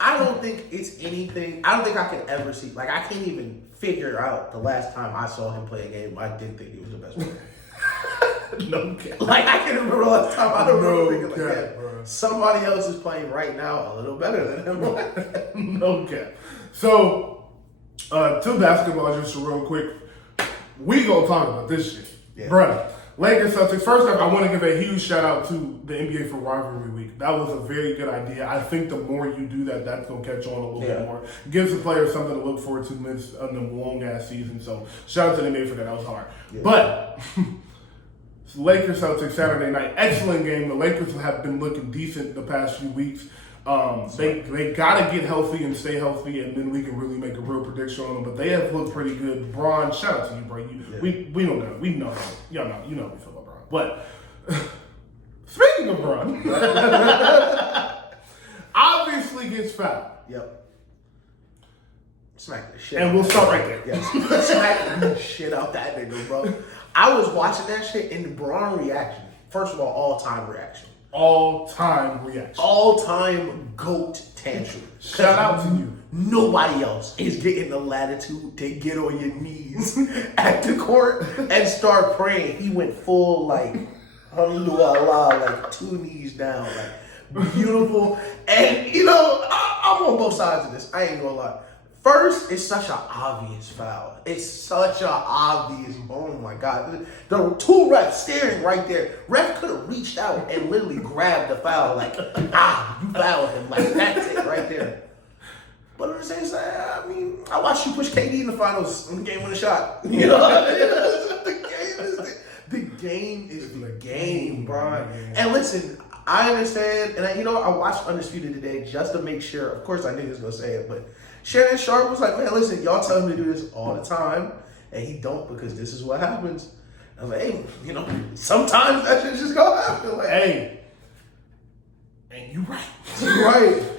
I don't think it's anything. I don't think I could ever see. Like, I can't even figure out the last time I saw him play a game. I didn't think he was the best player. No cap. Like, I can't remember the last time. I don't remember thinking like that. Somebody else is playing right now a little better than him. No cap. So, to basketball, just real quick. We gonna talk about this shit, bruh. Lakers Celtics. First off, I want to give a huge shout out to the NBA for Rivalry Week. That was a very good idea. I think the more you do that, that's gonna catch on a little bit more. Gives the players something to look forward to amidst a long ass season. So shout out to the NBA for that. That was hard. Yeah. But Lakers Celtics Saturday night, excellent game. The Lakers have been looking decent the past few weeks. They gotta get healthy and stay healthy, and then we can really make a real prediction on them. But they have looked pretty good. Bron, shout out to you, bro. We don't know. We know. You know we feel about Bron. But speaking of Bron, obviously gets fouled. Yep. Smack the shit. And we'll start right there. Yes. Smack the shit out that nigga, bro. I was watching that shit, and the Bron reaction. First of all time reaction. All-time reaction. All-time GOAT tantrum. Shout out to you. Nobody else is getting the latitude to get on your knees at the court and start praying. He went full, like, Alhamdulillah, like 2 knees down, like, beautiful. And, you know, I'm on both sides of this. I ain't gonna lie. First, it's such an obvious foul. It's such an obvious, oh my God. The 2 refs staring right there. Ref could have reached out and literally grabbed the foul, like, you fouled him. Like, that's it right there. But at the same time, I mean, I watched you push KD in the finals in the game winning shot. You know, the game is the game, bro. And listen, I understand, and I watched Undisputed today just to make sure. Of course, I knew he was gonna say it, but Shannon Sharp was like, "Man, listen, y'all tell him to do this all the time, and he don't because this is what happens." I was like, "Hey, you know, sometimes that shit just gonna happen." Like, hey, and you right,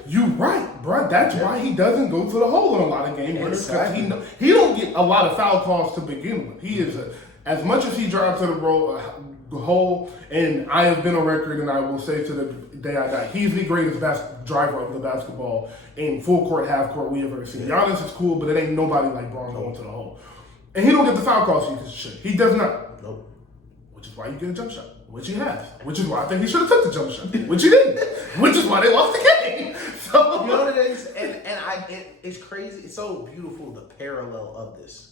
you right, bro. That's why he doesn't go to the hole in a lot of game winners because he don't get a lot of foul calls to begin with. He is as much as he drives to the hole, and I have been on record, and I will say to the day I die, he's the greatest driver of the basketball in full court, half court we ever seen. Giannis is cool, but it ain't nobody like Bron going to the hole. And he don't get the foul calls he should. He does not. Nope. Which is why you get a jump shot, which he has. Which is why I think he should have took the jump shot, which he didn't. Which is why they lost the game. So you know what it is, and it's crazy. It's so beautiful the parallel of this.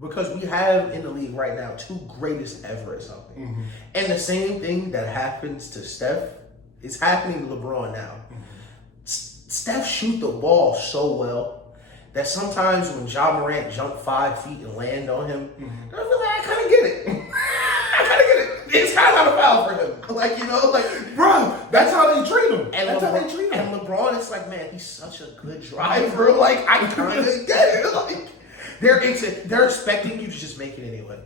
Because we have in the league right now 2 greatest ever at something. Mm-hmm. And the same thing that happens to Steph is happening to LeBron now. Mm-hmm. Steph shoot the ball so well that sometimes when Ja Morant jump 5 feet and land on him, I feel like I kind of get it. It's kind of not a foul for him. Like, you know, like, bro, that's how they treat him. And LeBron, it's like, man, he's such a good driver. Like, I kind of get it. Like, they're expecting you to just make it anyway.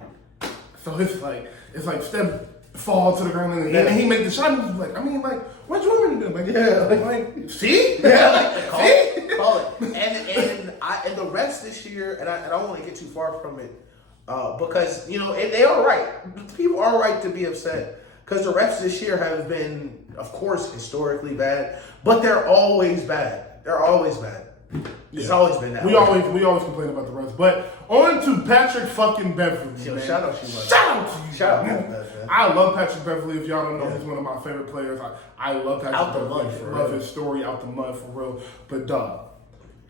So it's like Steph fall to the ground and then he make the shot. And he's like, what you want me to do? Like, see? Call it. And the refs this year, and I don't want to get too far from it, because and they are right. People are right to be upset because the refs this year have been, of course, historically bad, but they're always bad. It's always been that. We always complain about the refs, but on to Patrick fucking Beverly. Yo, shout out to you. Shout out, man. I love Patrick Beverly. If y'all don't know, he's one of my favorite players. I love Patrick Beverly. Love his story out the mud for real. But dog,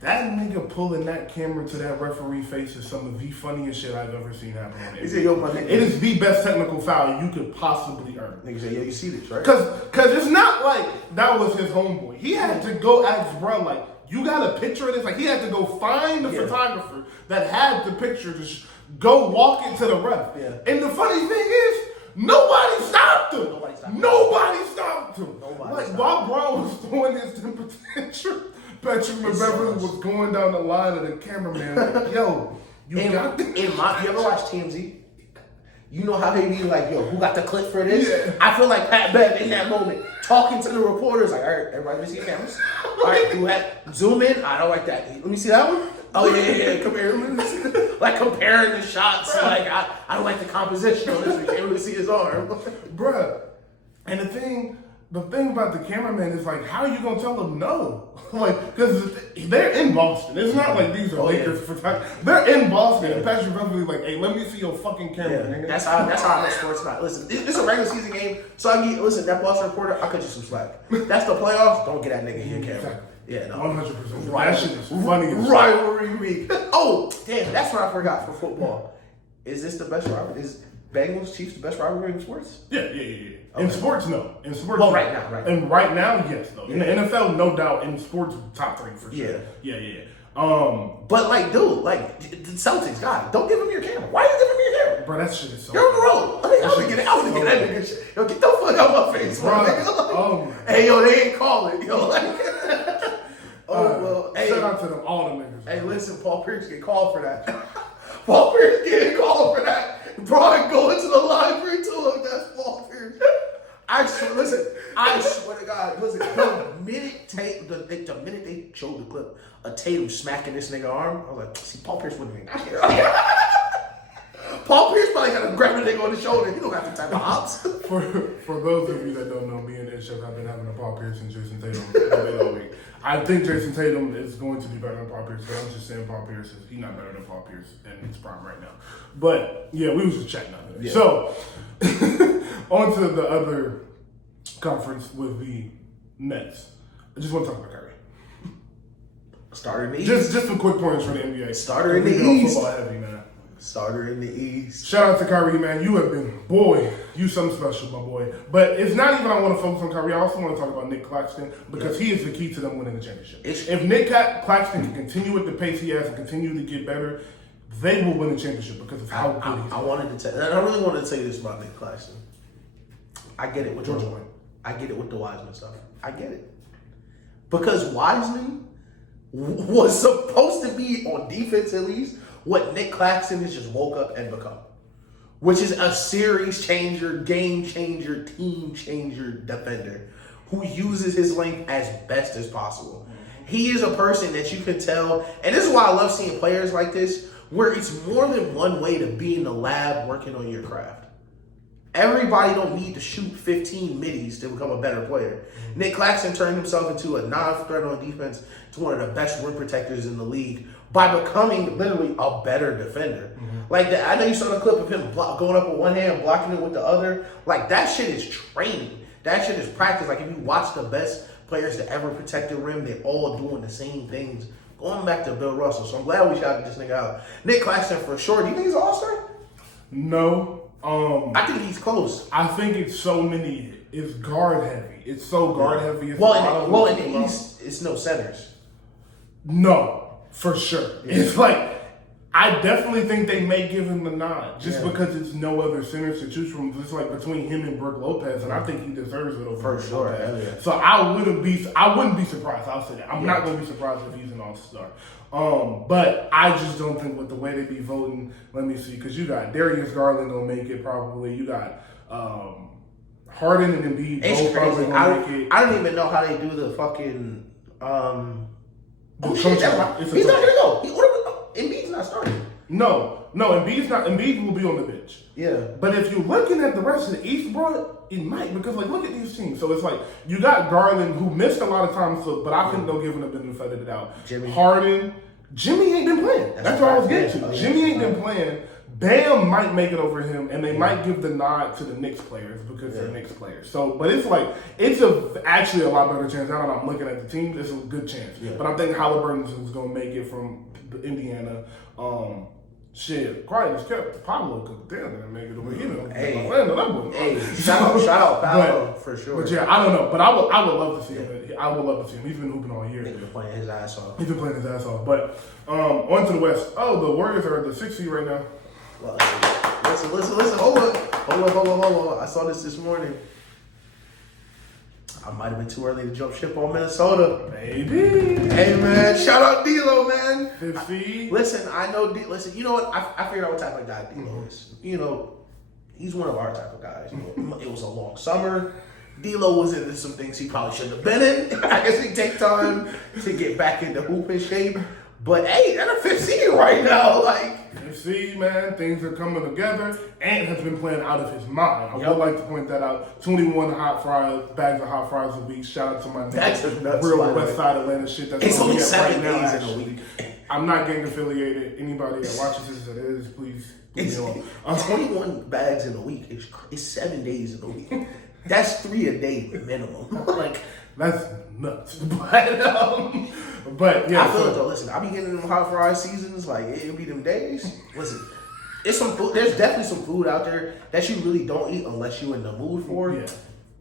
that nigga pulling that camera to that referee face is some of the funniest shit I've ever seen happen on it. It is the best technical foul you could possibly earn. Nigga say, yo, you see this, right? Cause it's not like that was his homeboy. He had to go ask bro, like, you got a picture of this? Like, he had to go find the photographer that had the picture to go walk it to the ref. Yeah. And the funny thing is, nobody stopped him. While Brown was throwing his picture, Patrick Beverly was going down the line of the cameraman like, yo, you ever watch TMZ? You know how they be like, yo, who got the clip for this? Yeah. I feel like Pat Bev in that moment talking to the reporters like, all right, everybody, let me see the cameras. All right, zoom in. I don't like that. Let me see that one. Oh, yeah. Come here. like comparing the shots. Like I don't like the composition on this. We can't really see his arm, bruh. And the thing about the cameraman is like, how are you gonna tell them no? Like, because they're in Boston. It's not like these are Lakers photographers. They're in Boston, and Patrick Mahomes is like, hey, let me see your fucking camera. Yeah. That's how I know sports not. Listen, it's a regular season game, so listen, that Boston reporter, I cut you some slack. That's the playoffs. Don't get that nigga in your camera. Exactly. Yeah, no. 100%. That shit is funny. Rivalry week. Oh, damn, that's what I forgot for football. Is this the best rivalry? Is Bengals Chiefs the best rivalry in sports? Yeah. In sports, no. In sports, well, no. right now. And right now, yes, though. In the NFL, no doubt. In sports, top 3 for sure. Yeah. But like, dude, like the Celtics, God, don't give him your camera. Why are you giving me your camera? Bro, that shit is so. You're on the road. I was gonna get that nigga shit. Yo, get the fuck out my face, bro. Hey, yo, they ain't calling. Yo, like. Hey, shout out to them, all the niggas. Hey, listen, Paul Pierce get called for that. Paul Pierce getting called for that. Bro, going to the library to him. That's Paul Pierce. I swear to God, listen. The minute they showed the clip of Tatum smacking this nigga arm, I was like, see, Paul Pierce wouldn't even care. Paul Pierce probably got to grab a nigga on the shoulder. He don't have the type of hops. For those of you that don't know, me and Ishak have been having a Paul Pierce and Jason Tatum debate all week. I think Jason Tatum is going to be better than Paul Pierce, but I'm just saying Paul Pierce he's not better than Paul Pierce in his prime right now. But yeah, we was just chatting on it. Yeah. So on to the other conference with the Nets. I just want to talk about Kyrie. Starter in the East. Just some quick points for the NBA. Starter in the East. Football heavy, man. Starter in the East. Shout out to Kyrie, man. You have been, you something special, my boy. But it's not even I want to focus on Kyrie. I also want to talk about Nick Claxton because he is the key to them winning the championship. If Nick Claxton can continue at the pace he has and continue to get better, they will win the championship because of how good he is. I really wanted to say this about Nick Claxton. I get it with Georgia Wayne. I get it with the Wiseman stuff. I get it. Because Wiseman was supposed to be, on defense at least, what Nick Claxton has just woke up and become. Which is a series changer, game changer, team changer defender who uses his length as best as possible. He is a person that you can tell, and this is why I love seeing players like this, where it's more than one way to be in the lab working on your craft. Everybody don't need to shoot 15 middies to become a better player. Nick Claxton turned himself into a non-threat on defense to one of the best rim protectors in the league by becoming literally a better defender. Like that, I know you saw the clip of him going up with one hand, blocking it with the other. Like that shit is training. That shit is practice. Like if you watch the best players to ever protect the rim, they're all doing the same things. Going back to Bill Russell, so I'm glad we shouted this nigga out. Nick Claxton for sure. Do you think he's an all-star? No. I think he's close. I think it's guard heavy. It's so guard heavy. In the East, it's no centers. No, for sure. Yeah. It's like, I definitely think they may give him the nod just because it's no other centers to choose from. Just like between him and Brook Lopez, and I think he deserves it over for sure. Yeah. So I wouldn't be surprised. I'll say that. I'm not going to be surprised if he's an all-star. But I just don't think with the way they be voting. Let me see, because you got Darius Garland gonna make it probably. You got Harden and Embiid both probably gonna make it. I don't even know how they do the fucking. He's not gonna go. Embiid's not starting. No, Embiid's not. Embiid will be on the bench. Yeah. But if you're looking at the rest of the East, bro, it might, because like look at these teams. So it's like you got Garland who missed a lot of time, but I think they'll give him the benefit of the doubt. Harden, Jimmy ain't been playing. That's what I was getting to. Jimmy ain't been playing. Bam might make it over him, and they might give the nod to the Knicks players because they're Knicks players. So, but it's like actually a lot better chance. Now that I'm looking at the team, it's a good chance. Yeah. But I'm thinking Halliburton is going to make it from Indiana. Quiet as kept. Pablo could damn make it over here. Shout out Pablo for sure. But yeah, I don't know. But I would love to see him. I would love to see him. He's been hooping all year. He's been playing his ass off. But on to the West. Oh, the Warriors are the 6th seed right now. Well, listen. Hold on. I saw this morning. I might have been too early to jump ship on Minnesota. Maybe. Hey, man. Shout out D'Lo, man. 50. Listen, I know. Listen, you know what? I figured out what type of guy D'Lo is. You know, he's one of our type of guys. You know, it was a long summer. D'Lo was into some things he probably shouldn't have been in. I guess he take time to get back into hooping shape. But, hey, they're the 5th seed right now. Like, see, man, things are coming together. Ant has been playing out of his mind. I would like to point that out. 21 bags of hot fries a week. Shout out to my real West Side Atlanta shit. That's it's only 7 right days now, in a week. I'm not gang affiliated. Anybody that watches this that is, please. It's 21 bags in a week. It's 7 days in a week. That's 3 a day minimum. Like that's nuts. But yeah, I feel it though. Listen, I be getting them hot fry seasons. Like it'll be them days. Listen, it's some food. There's definitely some food out there that you really don't eat unless you're in the mood for it.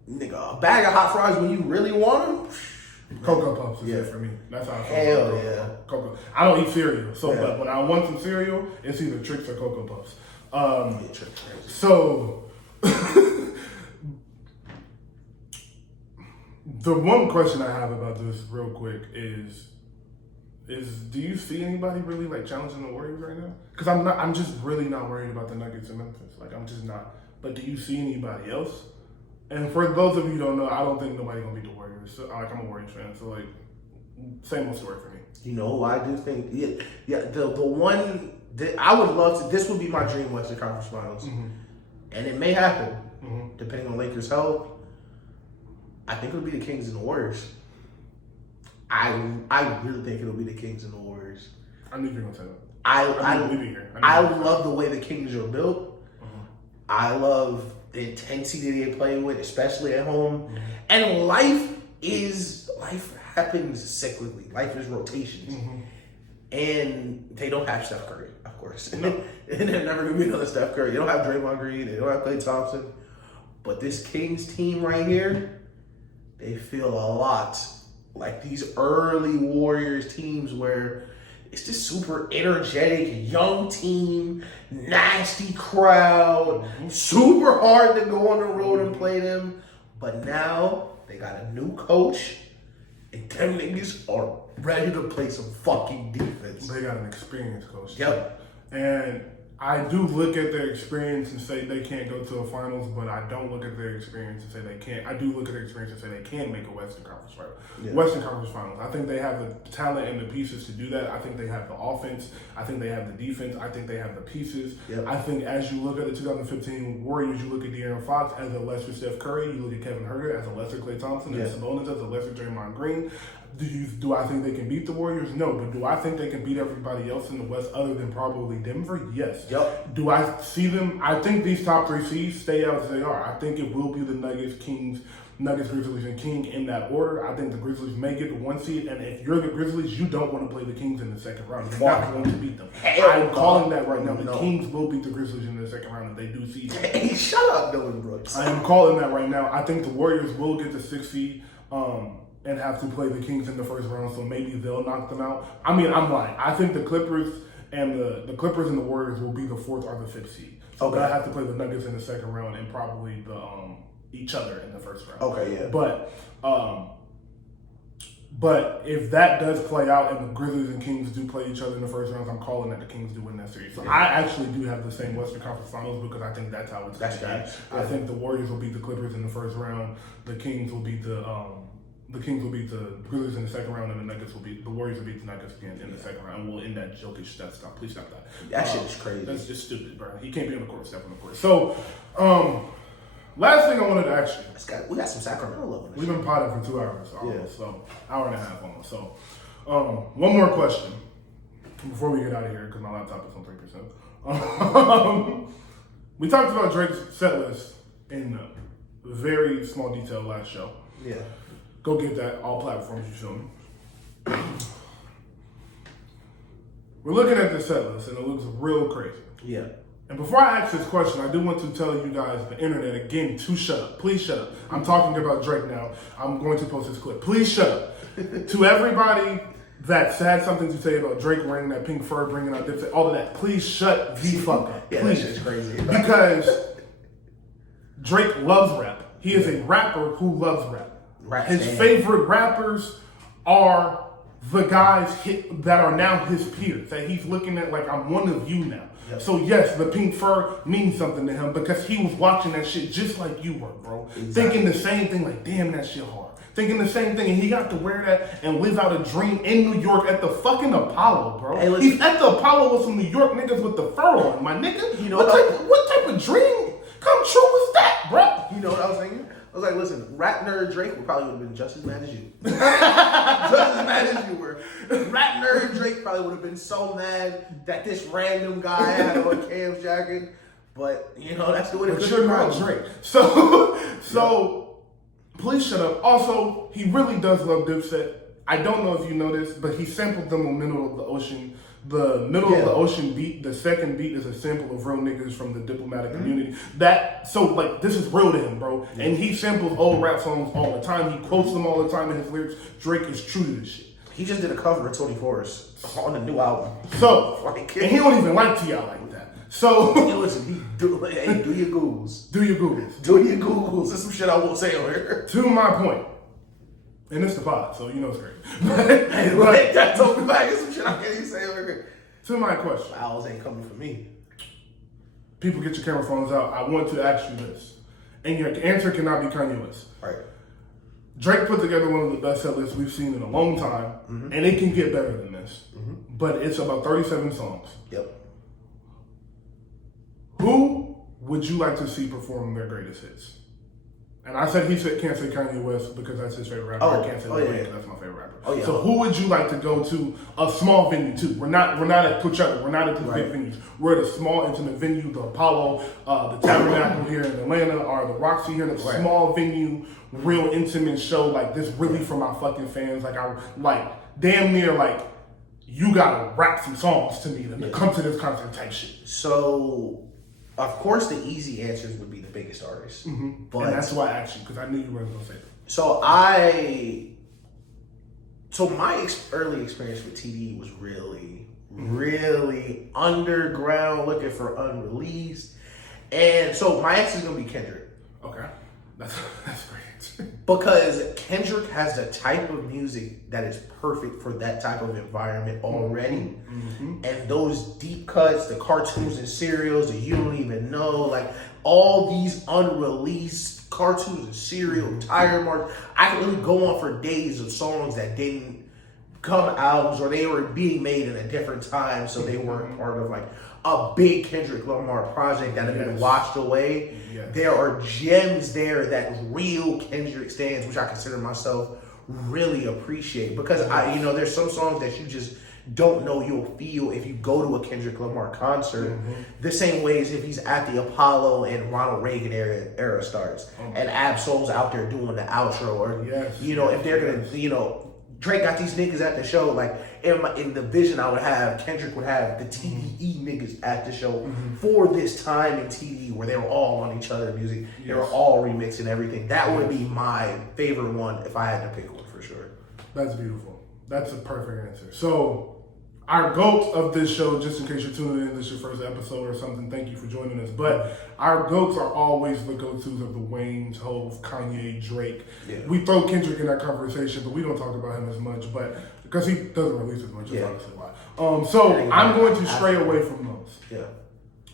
Yeah. Nigga, a bag of hot fries when you really want them. Cocoa Puffs is it for me. That's how I feel. Hell yeah. Cocoa. I don't eat cereal, so but when I want some cereal, it's either Trix or Cocoa Puffs. So the one question I have about this real quick is do you see anybody really like challenging the Warriors right now? Because I'm just really not worried about the Nuggets in Memphis. Like I'm just not. But do you see anybody else? And for those of you who don't know, I don't think nobody gonna beat the Warriors. So, like I'm a Warriors fan, so like same old story for me. You know who I do think? Yeah. The one that I would love to. This would be my dream Western Conference Finals, and it may happen depending on Lakers' health. I think it'll be the Kings and the Warriors. I really think it'll be the Kings and the Warriors. I knew you were gonna say that. I love the way the Kings are built. I love the intensity they play with, especially at home. And life happens cyclically. Life is rotations. And they don't have Steph Curry, of course. No. And they're never gonna be another Steph Curry. They don't have Draymond Green. They don't have Klay Thompson. But this Kings team right here, they feel a lot like these early Warriors teams where it's this super energetic, young team, nasty crowd, super hard to go on the road and play them. But now they got a new coach, and them niggas are ready to play some fucking defense. They got an experienced coach. Yep. And I do look at their experience and say they can't go to a finals, but I don't look at their experience and say they can't. I do look at their experience and say they can make a Western Conference Finals. Yeah. Western Conference Finals. I think they have the talent and the pieces to do that. I think they have the offense. I think they have the defense. I think they have the pieces. Yep. I think as you look at the 2015 Warriors, you look at De'Aaron Fox as a lesser Steph Curry. You look at Kevin Huerter as a lesser Klay Thompson. And Sabonis as a lesser Draymond Green. Do I think they can beat the Warriors? No. But do I think they can beat everybody else in the West other than probably Denver? Yes. Yep. Do I see them? I think these top 3 seeds stay out as they are. I think it will be the Nuggets, Grizzlies, and King in that order. I think the Grizzlies may get the 1 seed, and if you're the Grizzlies, you don't want to play the Kings in the second round. You're not going to beat them. I'm calling that right now. The Kings will beat the Grizzlies in the second round if they do see them. Hey, shut up, Dylan Brooks. I am calling that right now. I think the Warriors will get the 6th seed. And have to play the Kings in the first round, so maybe they'll knock them out. I mean, I'm lying. I think the Clippers and the Warriors will be the 4th or the 5th seed. So they'll have to play the Nuggets in the second round and probably the each other in the first round. Okay, yeah. But if that does play out and the Grizzlies and Kings do play each other in the first rounds, I'm calling that the Kings do win that series. So I actually do have the same Western Conference Finals because I think that's how it's going to be. I think the Warriors will beat the Clippers in the first round. The Kings will beat the Grizzlies in the second round, and the Warriors will beat the Nuggets again in the second round. And we'll end that Jokic stat stop. Please stop that. That shit is crazy. That's just stupid, bro. He can't be on the court, step on the court. So, last thing I wanted to ask you. We got some Sacramento love. We've been potting for 2 hours almost, so hour and a half almost. So, one more question before we get out of here because my laptop is on 3%. We talked about Drake's set list in very small detail last show. Yeah. Go get that, all platforms, you feel me? We're looking at the set list, and it looks real crazy. Yeah. And before I ask this question, I do want to tell you guys, the internet, again, to shut up. Please shut up. I'm talking about Drake now. I'm going to post this clip. Please shut up. To everybody that had something to say about Drake wearing that pink fur, bringing out Dipset, all of that, please shut the fuck up. Yeah, please. That shit's crazy. Because Drake loves rap. He is a rapper who loves rap. His favorite rappers are the guys that are now his peers, that he's looking at like, I'm one of you now. Yep. So yes, the pink fur means something to him because he was watching that shit just like you were, bro. Exactly. Thinking the same thing, like, damn, that shit hard. thinking the same thing, and he got to wear that and live out a dream in New York at the fucking Apollo, bro. Hey, listen. He's at the Apollo with some New York niggas with the fur on, my nigga. You know what type of dream come true was that, bro? You know what I was thinking? I was like, listen, rap nerd Drake probably would have been just as mad as you. Just as mad as you were. Rap nerd Drake probably would have been so mad that this random guy had on Cam's jacket. But, you know, that's the way it But is. you're not Drake. So please shut up. Also, he really does love Dipset. I don't know if you know this, but he sampled them on Middle of the Ocean. The Middle of the Ocean beat, the second beat is a sample of real niggas from the diplomatic community. This is real to him, bro. Yeah. And he samples old rap songs all the time. He quotes them all the time in his lyrics. Drake is true to this shit. He just did a cover of 24's on the new album. So, and he don't even like T.I. like that. So, listen, do your Googles. Do your Googles. Do your Googles. There's some shit I won't say on here. To my point. And it's the pod, so you know it's great. That told me back. There's some shit I can't even say on here. To my question. Owls ain't coming for me. People, get your camera phones out. I want to ask you this. And your answer cannot be Kanye West. Right. Drake put together one of the best set lists we've seen in a long time, and it can get better than this. But it's about 37 songs. Yep. Who would you like to see perform their greatest hits? And I said can't say Kanye West because that's his favorite rapper. I can't say Drake because that's my favorite rapper. Oh, yeah. So who would you like to go to a small venue too? We're not at Coachella. We're not at these big venues. We're at a small intimate venue, the Apollo, the Tabernacle here in Atlanta, or the Roxy here. It's a small venue, real intimate show like this, really for my fucking fans. Damn near you gotta rap some songs to me to come to this concert type shit. So, of course, the easy answers would be the biggest artists. But and that's why I asked you, because I knew you weren't gonna say that. So my early experience with TD was really underground, looking for unreleased. And so my answer is gonna be Kendrick. Okay, that's great. Because Kendrick has the type of music that is perfect for that type of environment already. And those deep cuts, the cartoons and serials that you don't even know, all these unreleased cartoons and serial tire marks. I can really go on for days of songs that didn't come albums, or they were being made in a different time, so they weren't part of a big Kendrick Lamar project that had been washed away. There are gems there that real Kendrick stands, which I consider myself really appreciate, because there's some songs that you just don't know you'll feel if you go to a Kendrick Lamar concert. The same way as if he's at the Apollo and Ronald Reagan era starts, and Ab-Soul's out there doing the outro, or if they're gonna Drake got these niggas at the show. In the vision I would have, Kendrick would have the TDE niggas at the show for this time in TDE where they were all on each other's music. They were all remixing everything. That would be my favorite one if I had to pick one for sure. That's beautiful. That's a perfect answer. So, our GOATs of this show, just in case you're tuning in, this is your first episode or something, thank you for joining us. But our GOATs are always the go-tos of the Waynes, Hove, Kanye, Drake. Yeah. We throw Kendrick in that conversation, but we don't talk about him as much, but because he doesn't release as much, that's honestly why. So I'm going to stray away from those. Yeah.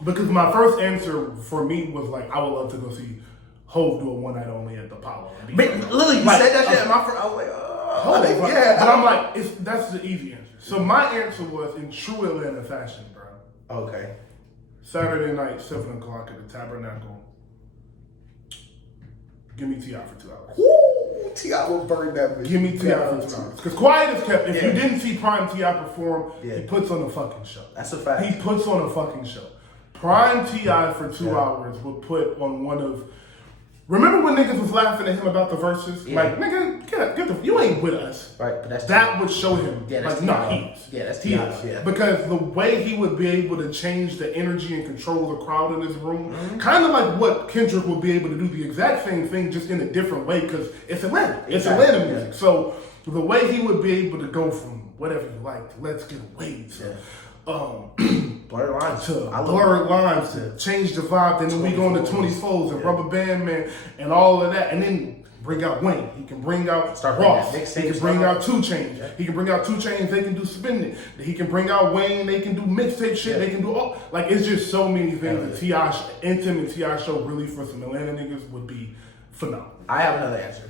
Because my first answer for me was I would love to go see Hove do a one night only at the Apollo. Literally, you said that shit. I was like, Hove, yeah. And I'm that's the easy answer. So my answer was in true Atlanta fashion, bro. Okay. Saturday night, 7 o'clock at the Tabernacle. Give me T.I. for 2 hours. Woo! T.I. will burn that bitch. Give me T.I. for 2 hours. Because quiet is kept. If you didn't see Prime T.I. perform, he puts on a fucking show. That's a fact. He puts on a fucking show. Prime T.I. for 2 hours would put on one of... Remember when niggas was laughing at him about the verses? Nigga, get you ain't with us. Right, but that would show him. Yeah, that's he is. Yeah. Because the way he would be able to change the energy and control the crowd in this room, kind of like what Kendrick would be able to do, the exact same thing, just in a different way, because it's Atlanta. It's Atlanta music. Yeah. So the way he would be able to go from whatever you like to Let's Get Away to Blurred Lines to change the vibe. Then we go into 24s and Rubber Band Man and all of that, and then bring out Wayne. He can bring out Ross. He can bring out 2 Chainz. He can bring out 2 Chainz. They can do Spin It. He can bring out Wayne. They can do mixtape shit. They can do all it's just so many things. The T.I. intimate T.I. show really for some Atlanta niggas would be phenomenal. I have another answer.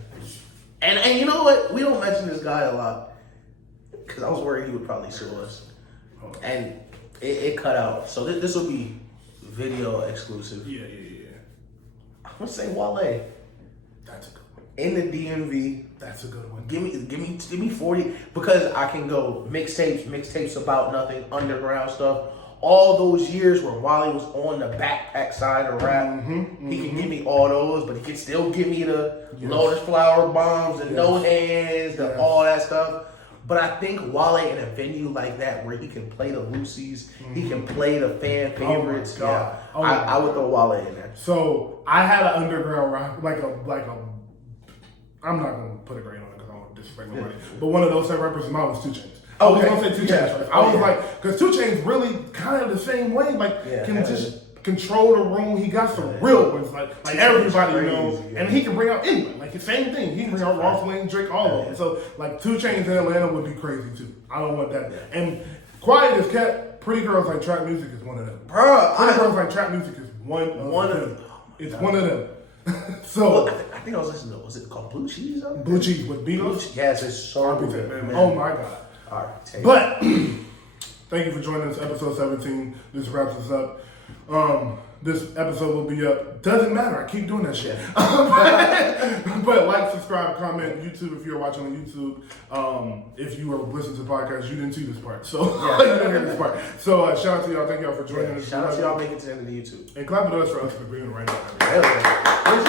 And you know what? We don't mention this guy a lot because I was worried he would probably sue us, and it cut out. So this will be video exclusive. Yeah. I'm gonna say Wale. That's a good one. In the DMV. That's a good one. Give me 40 because I can go mixtapes about nothing, underground stuff. All those years where Wale was on the backpack side of rap, he can give me all those, but he can still give me the Lotus Flower Bombs, the No Hands, all that stuff. But I think Wale in a venue like that where he can play the Lucy's, he can play the fan favorites. Oh my God. I would throw Wale in there. So I had an underground rap, like a. I'm not gonna put a grade on it because I don't want to disrespect nobody. But one of those type rappers of mine was 2 Chainz. I was gonna say 2 Chainz first. I was like, because 2 Chainz really kind of the same way, like can just control the room. He got some real ones, like everybody knows, and he can bring out anyone. Like the same thing, he can bring out Ross Lane, Drake, all of them. So like 2 Chainz in Atlanta would be crazy too. I don't want that. And Quiet as Kept, Pretty Girls Like Trap Music is one of them. Pretty Girls Like Trap Music is one of them. It's one of them. So I think I was listening to, was it called Blue Cheese? Blue Cheese with Beatles? Yes, it's so good, man. Oh my God. All right, but thank you for joining us, episode 17. This wraps us up. This episode will be up. Doesn't matter. I keep doing that shit. But like, subscribe, comment, YouTube if you're watching on YouTube. If you are listening to the podcast, you didn't see this part. So you didn't hear this part. So shout out to y'all. Thank y'all for joining us. Shout out to y'all making it to the end of the YouTube. And clap it us for us for being right now.